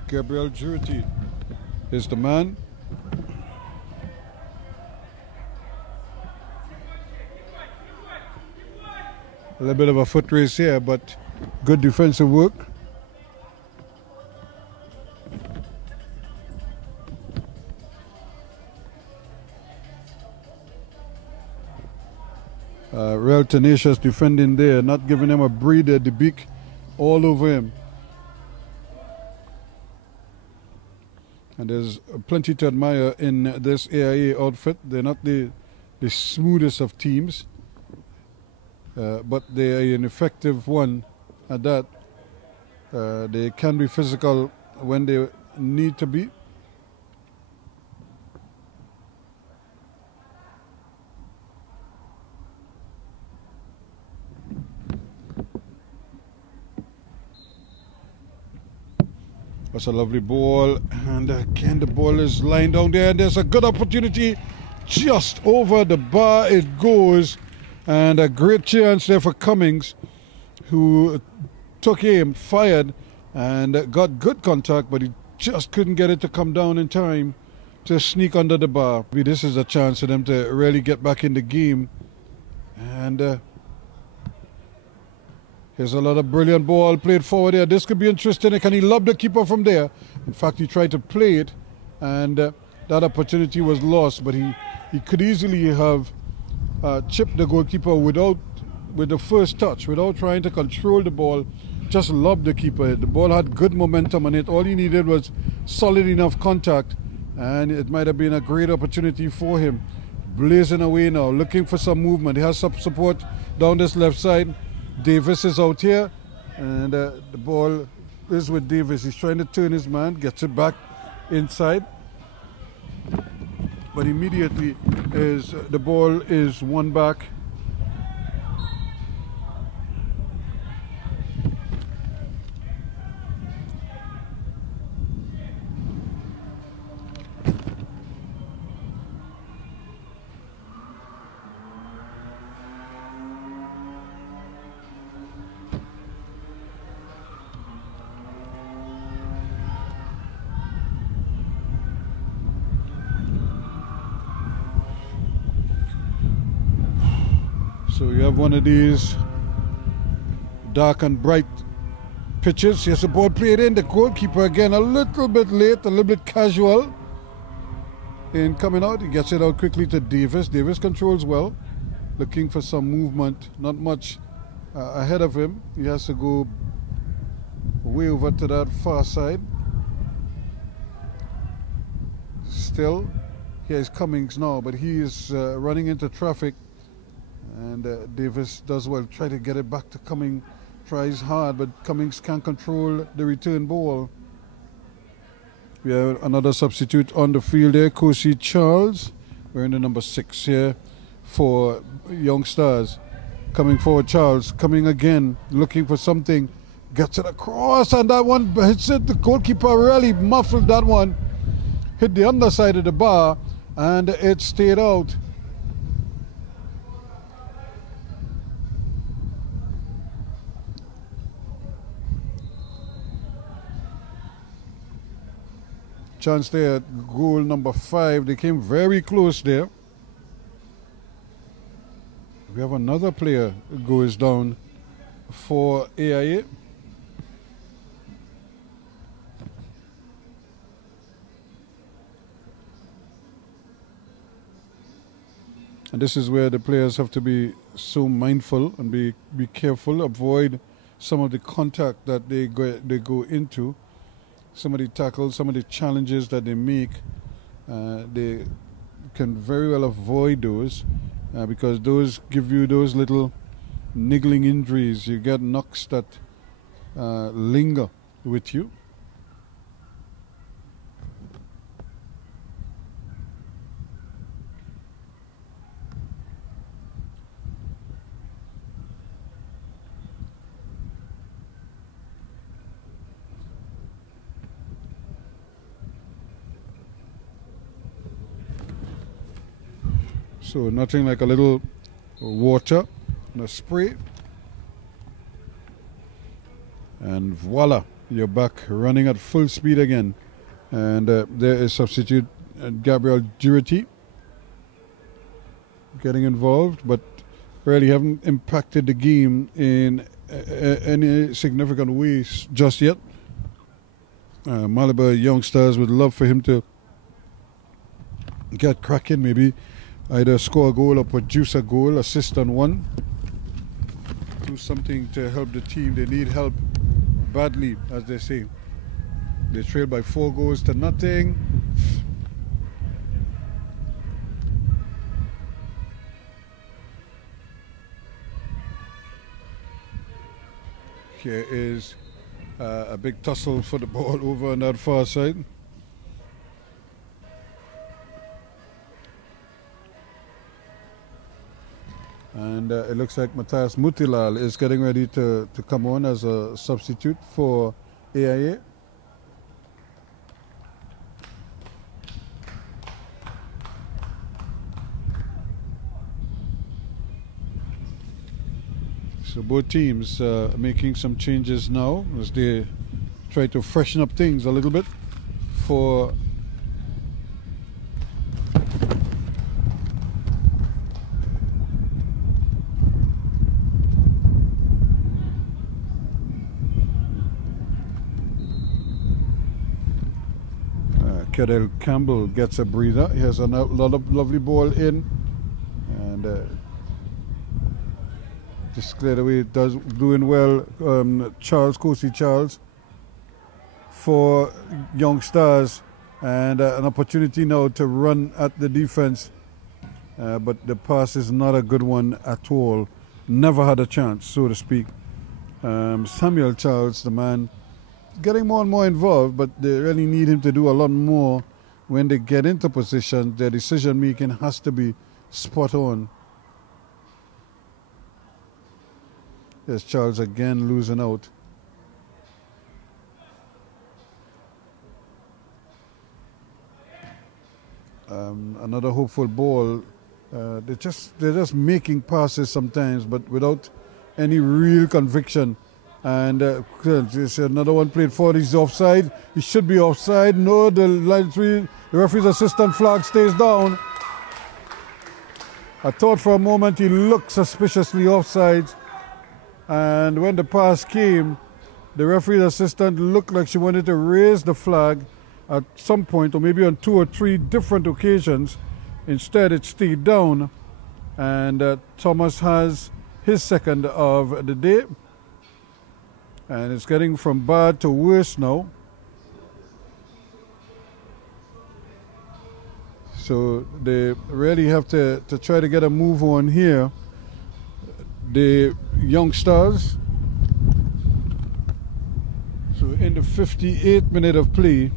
Gabriel Jurity is the man. A little bit of a foot race here, but good defensive work. Real tenacious defending there, not giving him a breather. The beak all over him. And there's plenty to admire in this AIA outfit. They're not the smoothest of teams, but they are an effective one at that. They can be physical when they need to be. That's a lovely ball, and again the ball is lying down there, and there's a good opportunity. Just over the bar it goes, and a great chance there for Cummings, who took aim, fired, and got good contact, but he just couldn't get it to come down in time to sneak under the bar. This is a chance for them to really get back in the game. And here's a lot of brilliant ball played forward there. This could be interesting. Can he lob the keeper from there? In fact, he tried to play it, and that opportunity was lost, but he could easily have chipped the goalkeeper with the first touch, without trying to control the ball. Just lobbed the keeper. The ball had good momentum on it. All he needed was solid enough contact, and it might have been a great opportunity for him. Blazing away now, looking for some movement. He has some support down this left side. Davis is out here. And the ball is with Davis. He's trying to turn his man, gets it back inside. But immediately the ball is won back. So you have one of these dark and bright pitches. Here's the ball played in. The goalkeeper again a little bit late, a little bit casual in coming out. He gets it out quickly to Davis. Davis controls well, looking for some movement. Not much ahead of him. He has to go way over to that far side. Still, here's Cummings now, but he is running into traffic. And Davis does well, try to get it back to Cummings, tries hard, but Cummings can't control the return ball. We have another substitute on the field there, Kosi Charles, wearing the number 6 here for Young Stars. Coming forward, Charles, coming again, looking for something, gets it across, and that one hits it. The goalkeeper really muffled that one, hit the underside of the bar, and it stayed out. Chance there at goal number 5. They came very close there. We have another player who goes down for AIA. And this is where the players have to be so mindful and be careful, avoid some of the contact that they go into. Some of the tackles, some of the challenges that they make, they can very well avoid those because those give you those little niggling injuries. You get knocks that linger with you. So nothing like a little water and a spray. And voila, you're back running at full speed again. And there is substitute Gabriel Girity getting involved, but really haven't impacted the game in any significant ways just yet. Malabar Young Stars would love for him to get cracking, maybe either score a goal or produce a goal, assist on one. Do something to help the team. They need help badly, as they say. They trail by 4 goals to nothing. Here is a big tussle for the ball over on that far side. And it looks like Matthias Mutilal is getting ready to come on as a substitute for AIA. So both teams making some changes now as they try to freshen up things a little bit for Cadell Campbell gets a breather. He has a lot of lovely ball in, and just cleared away. Doing well. Kosi Charles for Young Stars, and an opportunity now to run at the defense, but the pass is not a good one at all. Never had a chance, so to speak, Samuel Charles, the man, getting more and more involved, but they really need him to do a lot more when they get into position. Their decision making has to be spot on. There's Charles again losing out. Another hopeful ball. They're just making passes sometimes, but without any real conviction. And another one played for. He's offside. He should be offside. No, the referee's assistant flag stays down. I thought for a moment he looked suspiciously offside. And when the pass came, the referee's assistant looked like she wanted to raise the flag at some point, or maybe on 2 or 3 different occasions. Instead, it stayed down. And Thomas has his second of the day. And it's getting from bad to worse now. So they really have to try to get a move on here. The young stars. So in the 58th minute of play,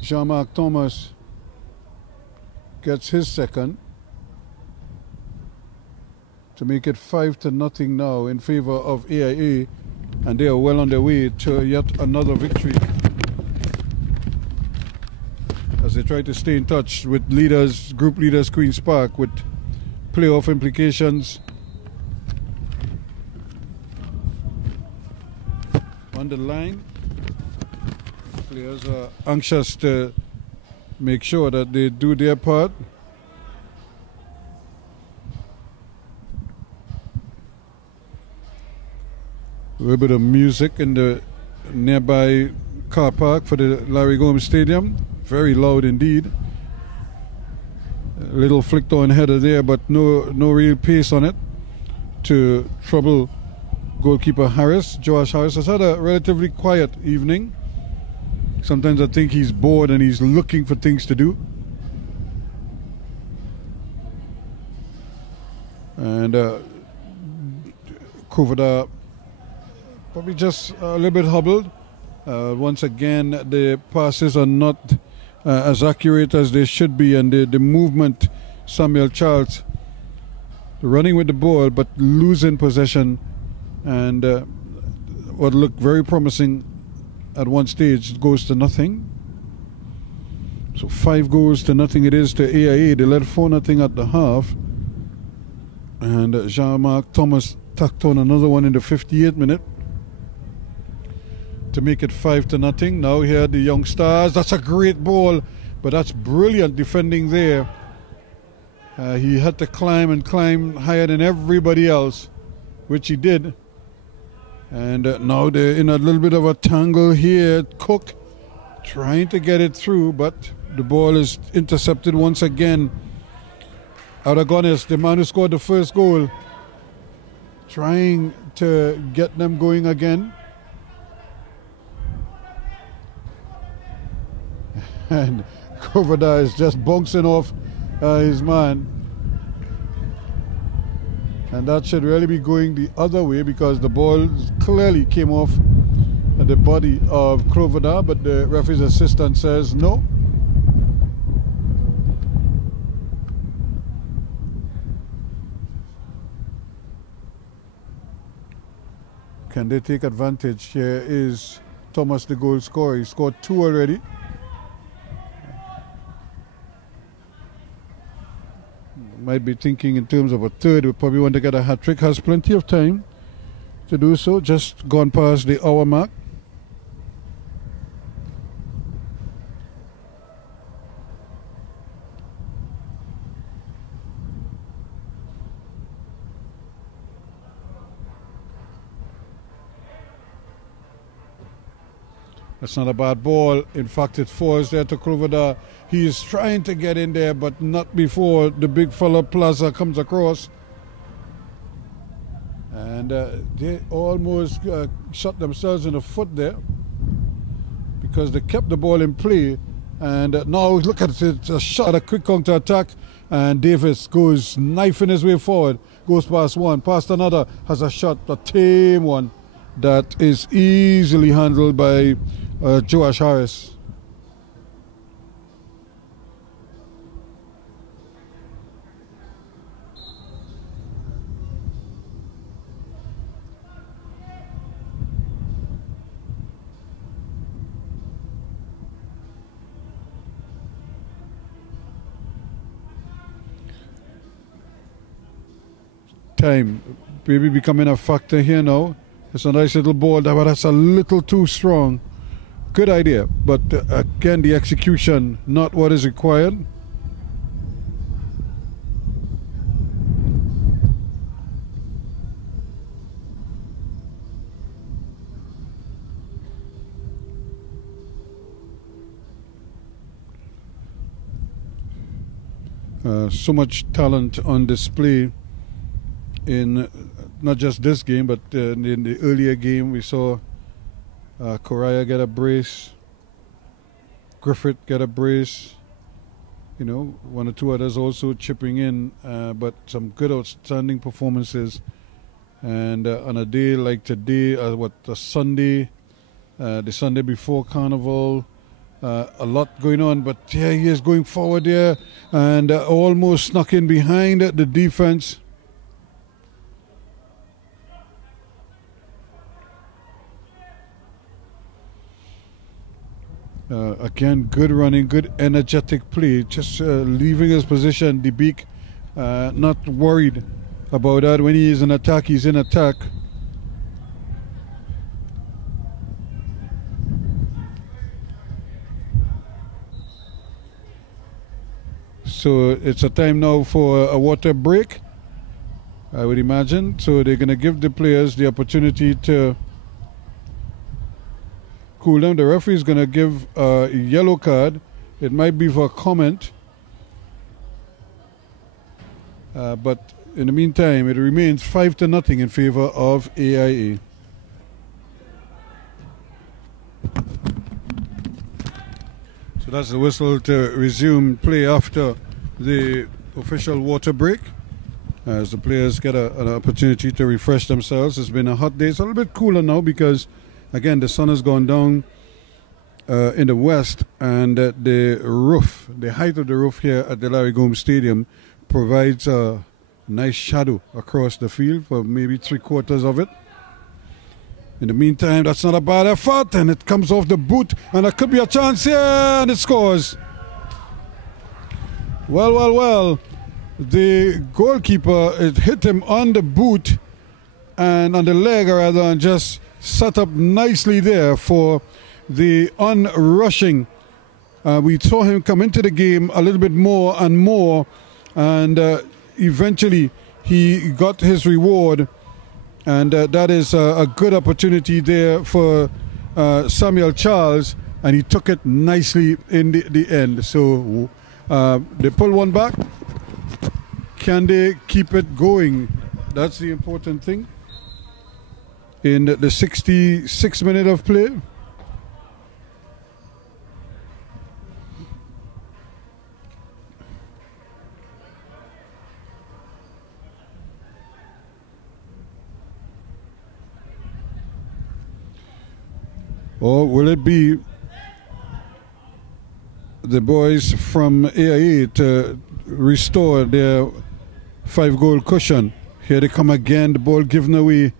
Jean-Marc Thomas gets his second to make it 5-0 now in favor of AIA, and they are well on their way to yet another victory as they try to stay in touch with leaders, group leaders Queen's Park, with playoff implications on the line. Players are anxious to make sure that they do their part. A little bit of music in the nearby car park for the Larry Gomes Stadium. Very loud indeed. A little flicked on header there, but no real pace on it to trouble goalkeeper Harris. Josh Harris has had a relatively quiet evening. Sometimes I think he's bored and he's looking for things to do. And Kovada probably just a little bit hobbled. Once again, the passes are not as accurate as they should be, and the movement, Samuel Charles running with the ball but losing possession, and what looked very promising at one stage goes to nothing. So 5 goals to nothing it is to AIA. They led 4-0 at the half, and Jean-Marc Thomas tucked on another one in the 58th minute to make it 5-0. Now here the young stars. That's a great ball, but that's brilliant defending there. He had to climb and climb higher than everybody else, which he did. And now they're in a little bit of a tangle here. Cook trying to get it through, but the ball is intercepted once again. Gomes, the man who scored the first goal, trying to get them going again. And Kovada is just bouncing off his man. And that should really be going the other way, because the ball clearly came off the body of Kovada, but the referee's assistant says no. Can they take advantage? Here is Thomas, the goal scorer. He scored 2 already. Might be thinking in terms of a third. We probably want to get a hat-trick. Has plenty of time to do so. Just gone past the hour mark. That's not a bad ball. In fact, it falls there to Kovada. He is trying to get in there, but not before the big fella Plaza comes across. And they almost shot themselves in the foot there, because they kept the ball in play And now look at it, a shot, a quick counter attack, and Davis goes knifing his way forward, goes past one, past another, has a shot, a tame one that is easily handled by Joash Harris. Time maybe becoming a factor here now. It's a nice little ball, but that's a little too strong. Good idea, but again, the execution not what is required. So much talent on display in not just this game, but in the earlier game we saw Correa get a brace, Griffith get a brace, you know, one or two others also chipping in, but some good outstanding performances. And on a day like today, the Sunday before Carnival, a lot going on, but yeah, he is going forward there and almost snuck in behind the defense. Again, good running, good energetic play, just leaving his position, the beak, not worried about that. When he is in attack, he's in attack. So it's a time now for a water break, I would imagine. So they're going to give the players the opportunity to cool down. The referee is going to give a yellow card. It might be for a comment. But in the meantime, it remains 5-0 in favor of AIA. So that's the whistle to resume play after the official water break, as the players get an opportunity to refresh themselves. It's been a hot day. It's a little bit cooler now because, again, the sun has gone down in the west, and the roof, the height of the roof here at the Larry Gomes Stadium provides a nice shadow across the field for maybe 3/4 of it. In the meantime, that's not a bad effort, and it comes off the boot, and there could be a chance here, and it scores. Well. The goalkeeper, it hit him on the boot and on the leg, rather, and just set up nicely there for the onrushing. We saw him come into the game a little bit more and more, and eventually he got his reward. And that is a good opportunity there for Samuel Charles, and he took it nicely in the end. So they pull one back. Can they keep it going? That's the important thing. In the 66th minute of play. Or will it be the boys from AIA to restore their 5-goal cushion? Here they come again, the ball given away,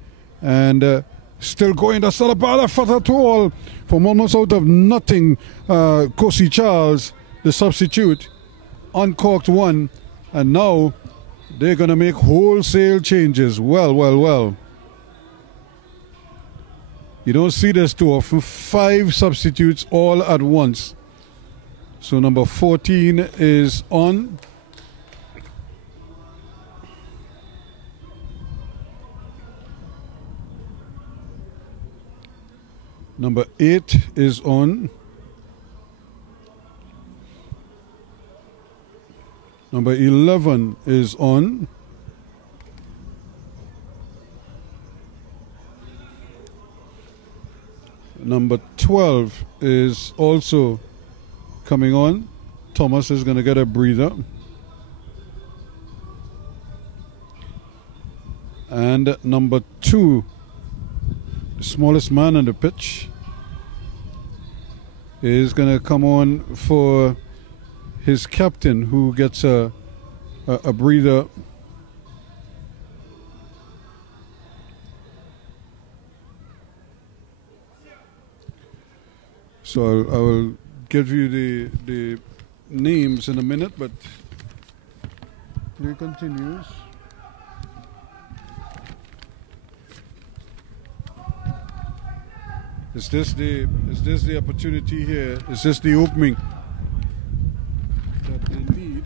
and still going. That's not a bad effort at all. From almost out of nothing, Kosi Charles, the substitute, uncorked one, and now they're going to make wholesale changes. Well. You don't see this too often. 5 substitutes all at once. So number 14 is on. Number 8 is on. Number 11 is on. Number 12 is also coming on. Thomas is going to get a breather. And number 2, the smallest man on the pitch, is going to come on for his captain, who gets a breather. So I will give you the names in a minute, but play continues. Is this the opportunity here? Is this the opening that they need?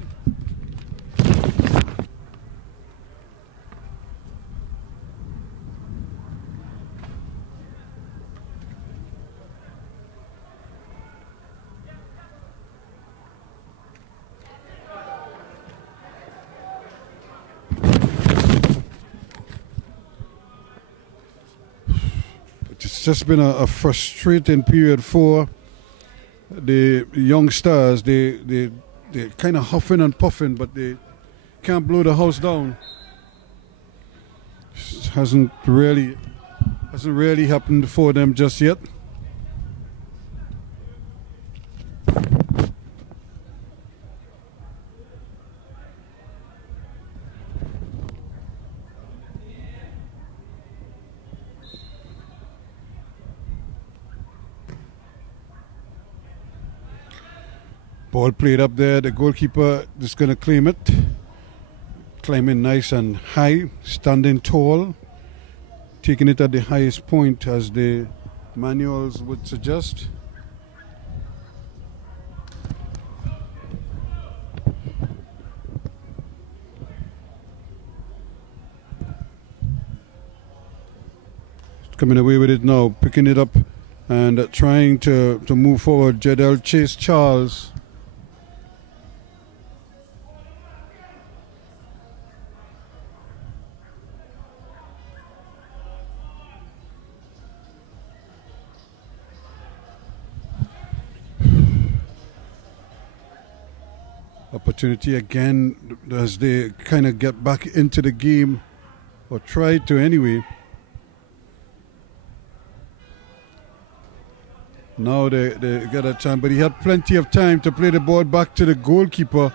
It's just been a frustrating period for the young stars. They're kind of huffing and puffing, but they can't blow the house down. It hasn't really happened for them just yet. Ball played up there. The goalkeeper is going to claim it. Climbing nice and high, standing tall, taking it at the highest point as the manuals would suggest. Coming away with it now, picking it up and trying to move forward. Jadel Chase Charles. Opportunity again as they kind of get back into the game, or try to anyway. Now they get a chance, but he had plenty of time to play the ball back to the goalkeeper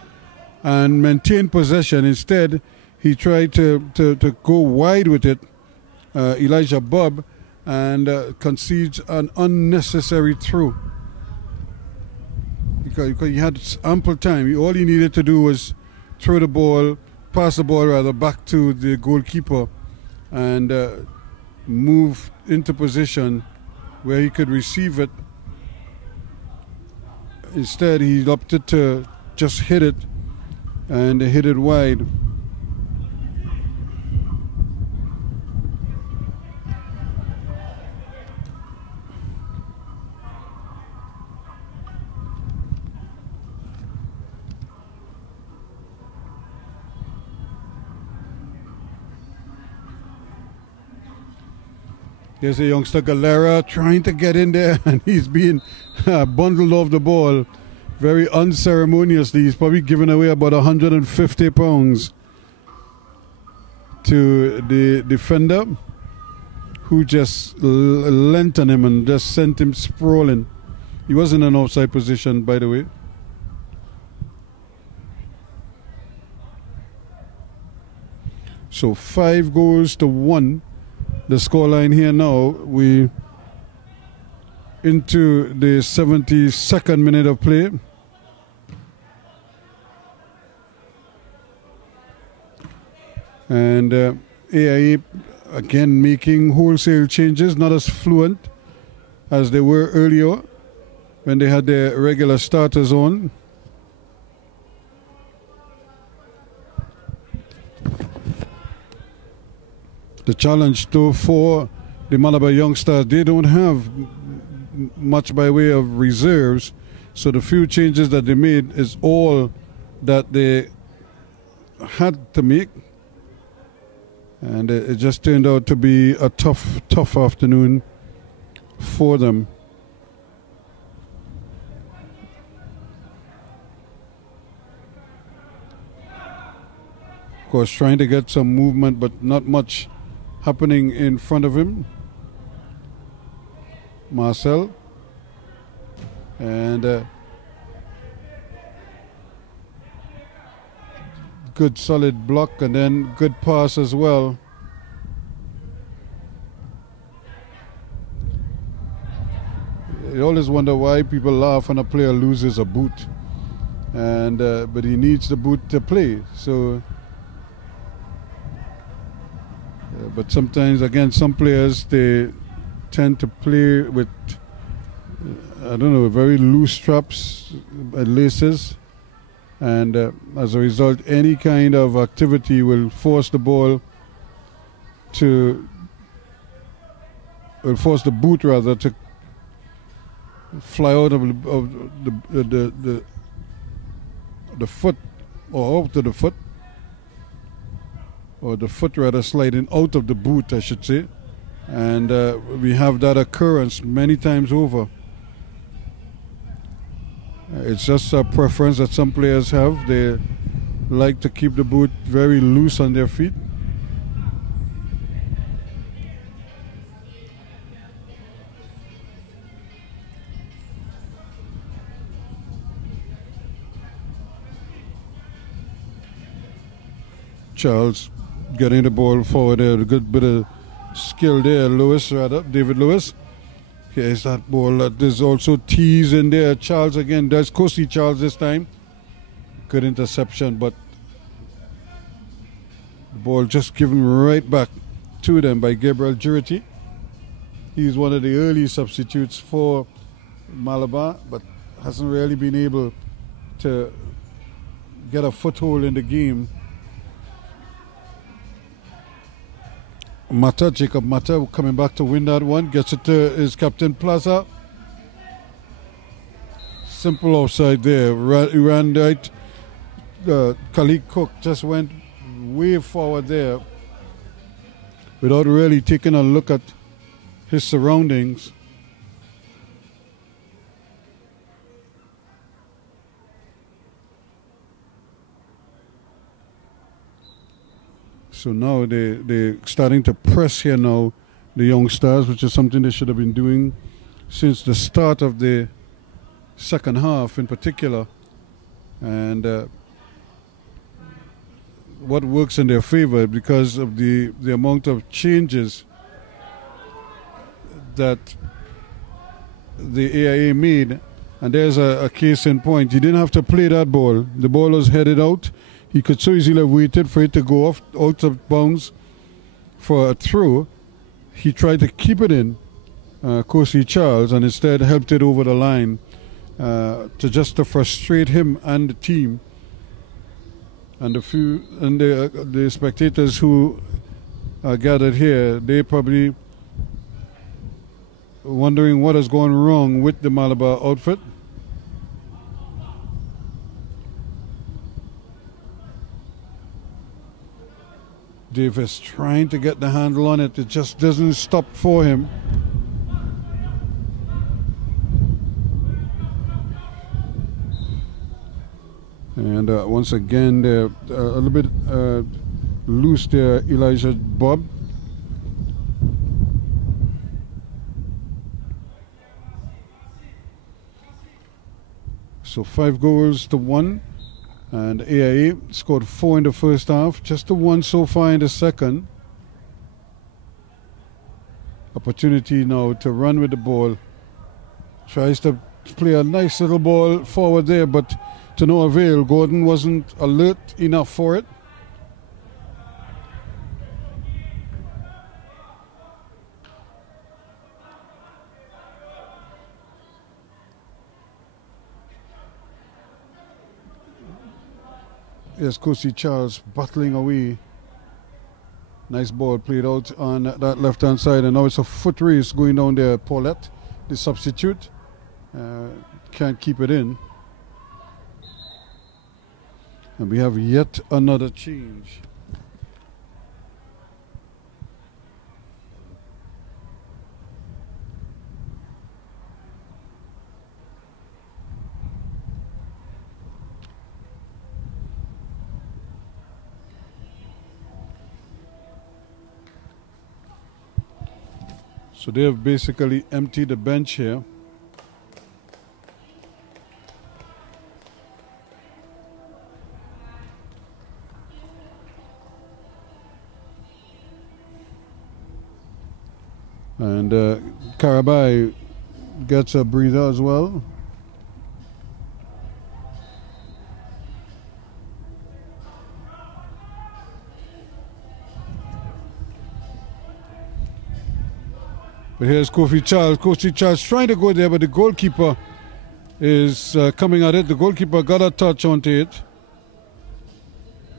and maintain possession. Instead, he tried to go wide with it, Elijah Bubb, and concedes an unnecessary throw. Because he had ample time. All he needed to do was throw the ball, pass the ball rather, back to the goalkeeper and move into position where he could receive it. Instead, he opted to just hit it, and hit it wide. There's a youngster, Galera, trying to get in there, and he's being bundled off the ball very unceremoniously. He's probably given away about 150 pounds to the defender, who just leant on him and just sent him sprawling. He was in an offside position, by the way. So 5-1. The scoreline here now. We into the 72nd minute of play. And AIA again making wholesale changes, not as fluent as they were earlier when they had their regular starters on. The challenge, though, for the Malabar youngsters, they don't have much by way of reserves, so the few changes that they made is all that they had to make, and it just turned out to be a tough afternoon for them. Of course, trying to get some movement, but not much happening in front of him. Marcel. And good solid block, and then good pass as well. You always wonder why people laugh when a player loses a boot, and but he needs the boot to play. So, but sometimes again, some players they tend to play with I don't know, very loose straps and laces, and as a result, any kind of activity will force the ball to force the boot rather to fly out of the foot, or out of the foot, or the foot rather sliding out of the boot, I should say. And we have that occurrence many times over. It's just a preference that some players have. They like to keep the boot very loose on their feet. Charles getting the ball forward there, a good bit of skill there. David Lewis. Here's that ball. There's also T's in there. Charles again. There's Kosi Charles this time. Good interception, but the ball just given right back to them by Gabriel Girity. He's one of the early substitutes for Malabar, but hasn't really been able to get a foothold in the game. Jacob Mata coming back to win that one. Gets it to his captain Plaza. Simple offside there. Ran right. Khalid Cook just went way forward there without really taking a look at his surroundings. So now they're starting to press here now, the young stars, which is something they should have been doing since the start of the second half in particular. And what works in their favor because of the amount of changes that the AIA made. And there's a case in point. He didn't have to play that ball. The ball was headed out. He could so easily have waited for it to go out of bounds for a throw. He tried to keep it in, Kosi Charles, and instead helped it over the line to frustrate him and the team. And the spectators who are gathered here, they probably wondering what has gone wrong with the Malabar outfit. Davis trying to get the handle on it. It just doesn't stop for him. And once again, they're a little bit loose there, Elijah Bob. So 5-1. And AIA scored 4 in the first half, just the 1 so far in the second. Opportunity now to run with the ball. Tries to play a nice little ball forward there, but to no avail. Gordon wasn't alert enough for it. Yes, Kosi Charles battling away. Nice ball played out on that left-hand side, and now it's a foot race going down there. Paulette, the substitute, can't keep it in. And we have yet another change. So they have basically emptied the bench here. And Karabai gets a breather as well. But here's Kofi Charles. Kofi Charles trying to go there, but the goalkeeper is coming at it. The goalkeeper got a touch onto it.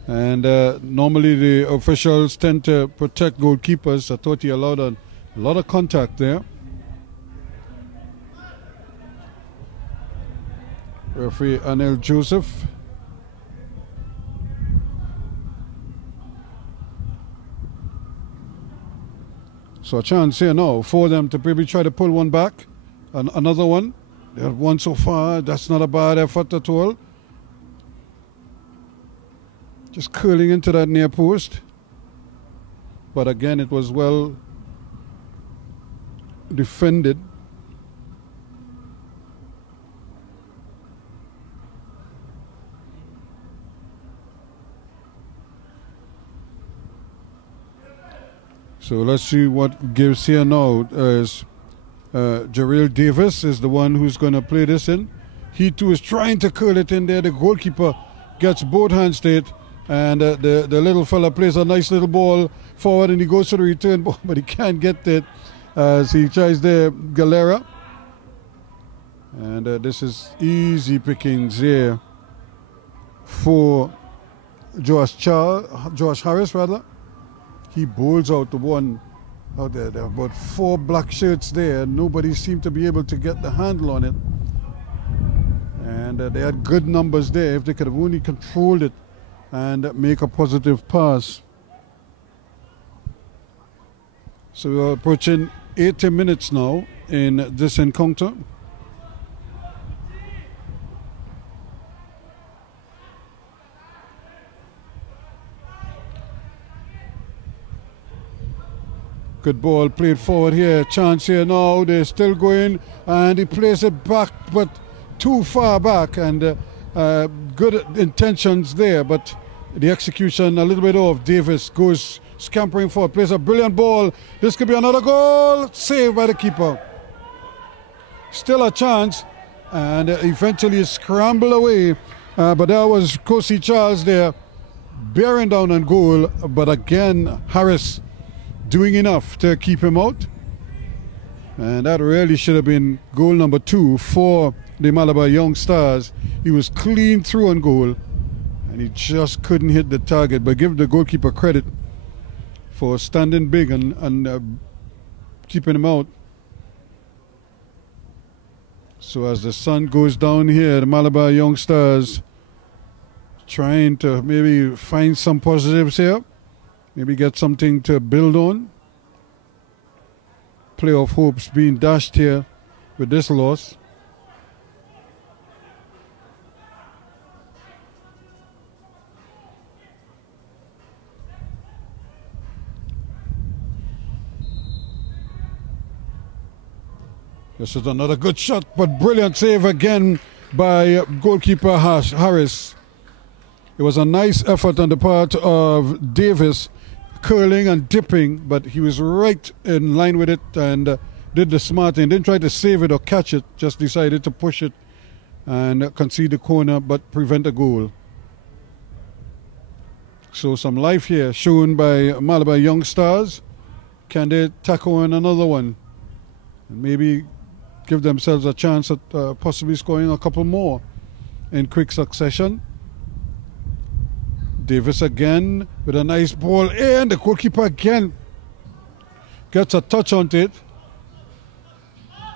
And normally the officials tend to protect goalkeepers. I thought he allowed a lot of contact there. Referee Anel Joseph. So a chance here now for them to maybe try to pull one back. Another one. They had one so far. That's not a bad effort at all. Just curling into that near post. But again, it was well defended. So let's see what gives here now. As Jarrell Davis is the one who's going to play this in. He too is trying to curl it in there. The goalkeeper gets both hands to it. And the little fella plays a nice little ball forward and he goes to the return ball, but he can't get it as he tries the Galera. And this is easy pickings here for Josh Harris rather. He bowls out the one out there. There are about 4 black shirts there. Nobody seemed to be able to get the handle on it. And they had good numbers there if they could have only controlled it and make a positive pass. So we are approaching 80 minutes now in this encounter. Good ball played forward here. Chance here now. They're still going and he plays it back but too far back, and good intentions there, but the execution a little bit off. Davis goes scampering forward, plays a brilliant ball. This could be another goal. Saved by the keeper. Still a chance, and eventually scrambled away. But that was Kofi Charles there, bearing down on goal. But again, Harris doing enough to keep him out. And that really should have been goal number 2 for the Malabar Young Stars. He was clean through on goal, and he just couldn't hit the target. But give the goalkeeper credit for standing big and keeping him out. So as the sun goes down here, the Malabar Young Stars trying to maybe find some positives here, maybe get something to build on. Playoff hopes being dashed here with this loss. This is another good shot, but brilliant save again by goalkeeper Harris. It was a nice effort on the part of Davis, curling and dipping, but he was right in line with it and did the smart thing. Didn't try to save it or catch it, just decided to push it and concede the corner but prevent a goal. So some life here shown by Malabar Young Stars. Can they tackle on another one? And maybe give themselves a chance at possibly scoring a couple more in quick succession. Davis again with a nice ball, and the goalkeeper again gets a touch on it,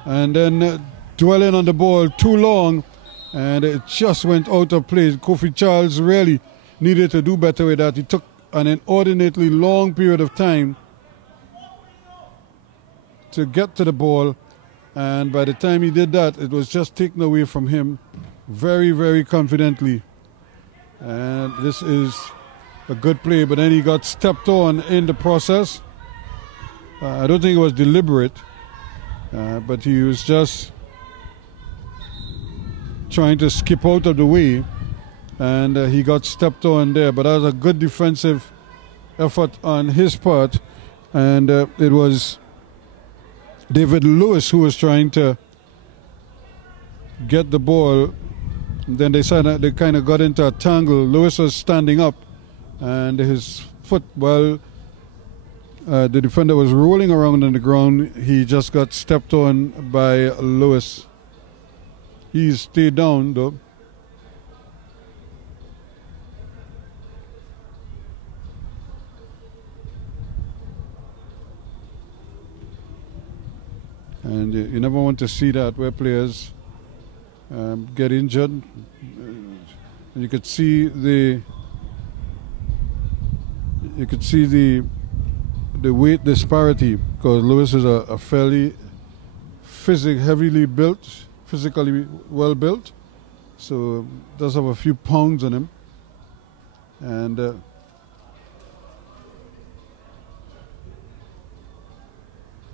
and then dwelling on the ball too long, and it just went out of play. Kofi Charles really needed to do better with that. He took an inordinately long period of time to get to the ball, and by the time he did that, it was just taken away from him very, very confidently. And this is a good play, but then he got stepped on in the process. I don't think it was deliberate, but he was just trying to skip out of the way, and he got stepped on there. But that was a good defensive effort on his part, and it was David Lewis who was trying to get the ball. And then they kind of got into a tangle. Lewis was standing up, and his foot, while the defender was rolling around on the ground, he just got stepped on by Lewis. He stayed down though. And you never want to see that, where players get injured. And you could see the weight disparity, because Lewis is a fairly heavily built, physically well built, so does have a few pounds on him, and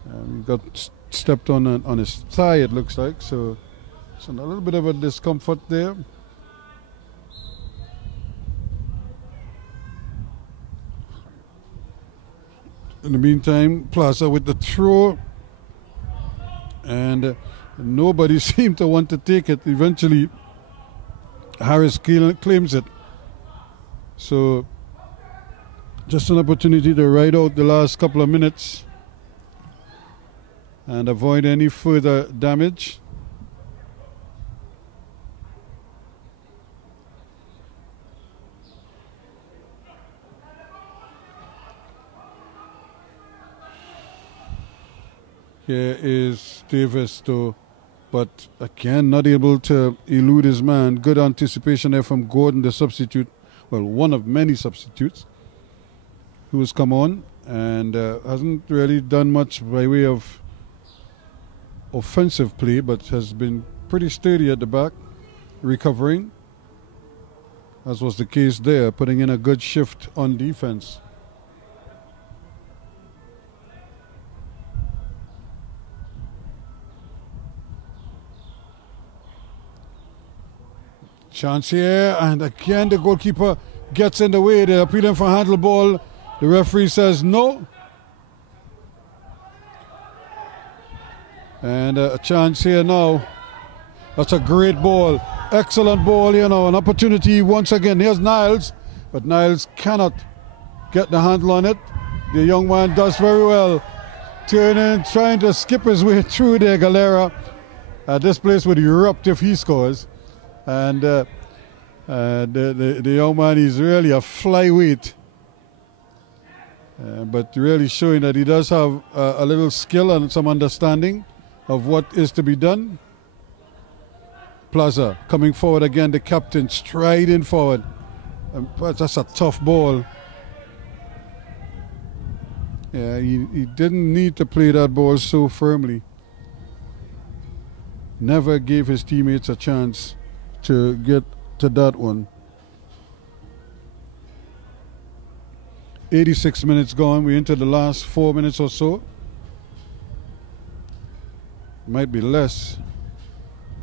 he got stepped on his thigh, it looks like, so a little bit of a discomfort there. In the meantime, Plaza with the throw, and nobody seemed to want to take it. Eventually, Harris claims it. So, just an opportunity to ride out the last couple of minutes and avoid any further damage. Here is Davis though, but again not able to elude his man. Good anticipation there from Gordon, the substitute, well, one of many substitutes who has come on and hasn't really done much by way of offensive play, but has been pretty sturdy at the back, recovering, as was the case there, putting in a good shift on defense. Chance here, and again the goalkeeper gets in the way. They're appealing for handle ball. The referee says no. And a chance here now. That's a great ball. Excellent ball, you know, an opportunity once again. Here's Niles, but Niles cannot get the handle on it. The young man does very well. Turning, trying to skip his way through there, Galera. This place would erupt if he scores. And the young man is really a flyweight, but really showing that he does have a little skill and some understanding of what is to be done. Plaza coming forward again, the captain striding forward. But that's a tough ball. Yeah, he didn't need to play that ball so firmly. Never gave his teammates a chance to get to that one. 86 minutes gone. We're into the last 4 minutes or so. Might be less,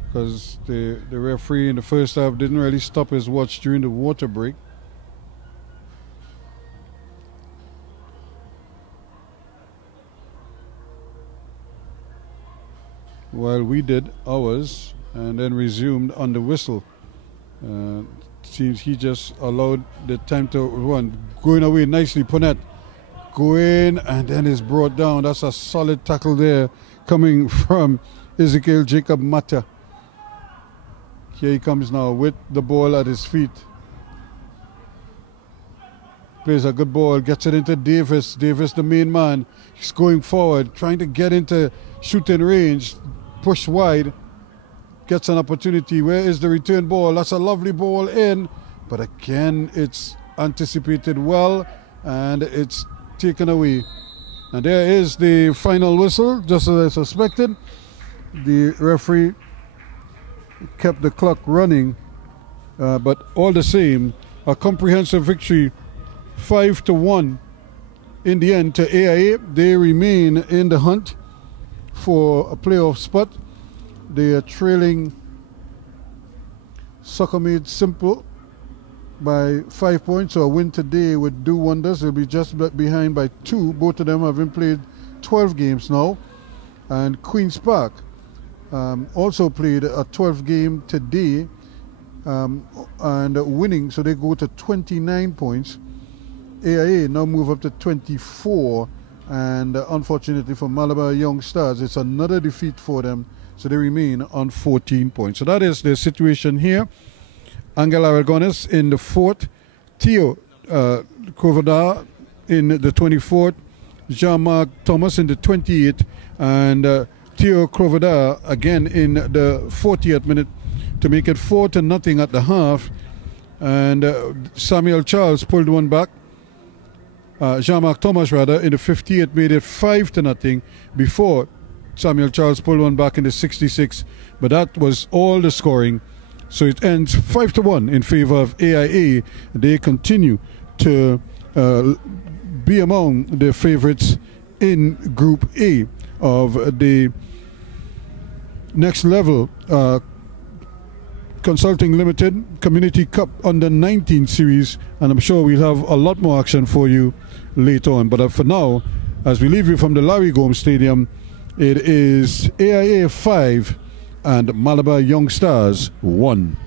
because the referee in the first half didn't really stop his watch during the water break. While we did ours and then resumed on the whistle. Seems he just allowed the time to run. Going away nicely, Punnett. Going, and then is brought down. That's a solid tackle there coming from Ezekiel Jacob Mata. Here he comes now with the ball at his feet. Plays a good ball, gets it into Davis. Davis, the main man. He's going forward, trying to get into shooting range. Push wide. Gets an opportunity. Where is the return ball? That's a lovely ball in, but again it's anticipated well and it's taken away. And there is the final whistle, just as I suspected. The referee kept the clock running, but all the same, a comprehensive victory, 5-1 in the end to AIA. They remain in the hunt for a playoff spot. They are trailing Soccer Made Simple by 5 points, so a win today would do wonders. They'll be just behind by 2. Both of them having played 12 games now. And Queen's Park also played a 12th game today and winning, so they go to 29 points. AIA now move up to 24, and unfortunately for Malabar Young Stars, it's another defeat for them, so they remain on 14 points. So that is the situation here. Angel Aragones in the 4th, Theo Crovada in the 24th, Jean-Marc Thomas in the 28th, and Theo Crovada again in the 40th minute to make it 4-0 at the half. And Samuel Charles pulled one back. Jean-Marc Thomas rather in the 50th made it 5-0 before Samuel Charles pulled one back in the 66th. But that was all the scoring. So it ends 5-1 in favor of AIA. They continue to be among the favorites in Group A of the next level Consulting Limited Community Cup Under 19 series, and I'm sure we'll have a lot more action for you later on. But for now, as we leave you from the Larry Gomes Stadium, it is AIA 5 and Malabar Young Stars 1.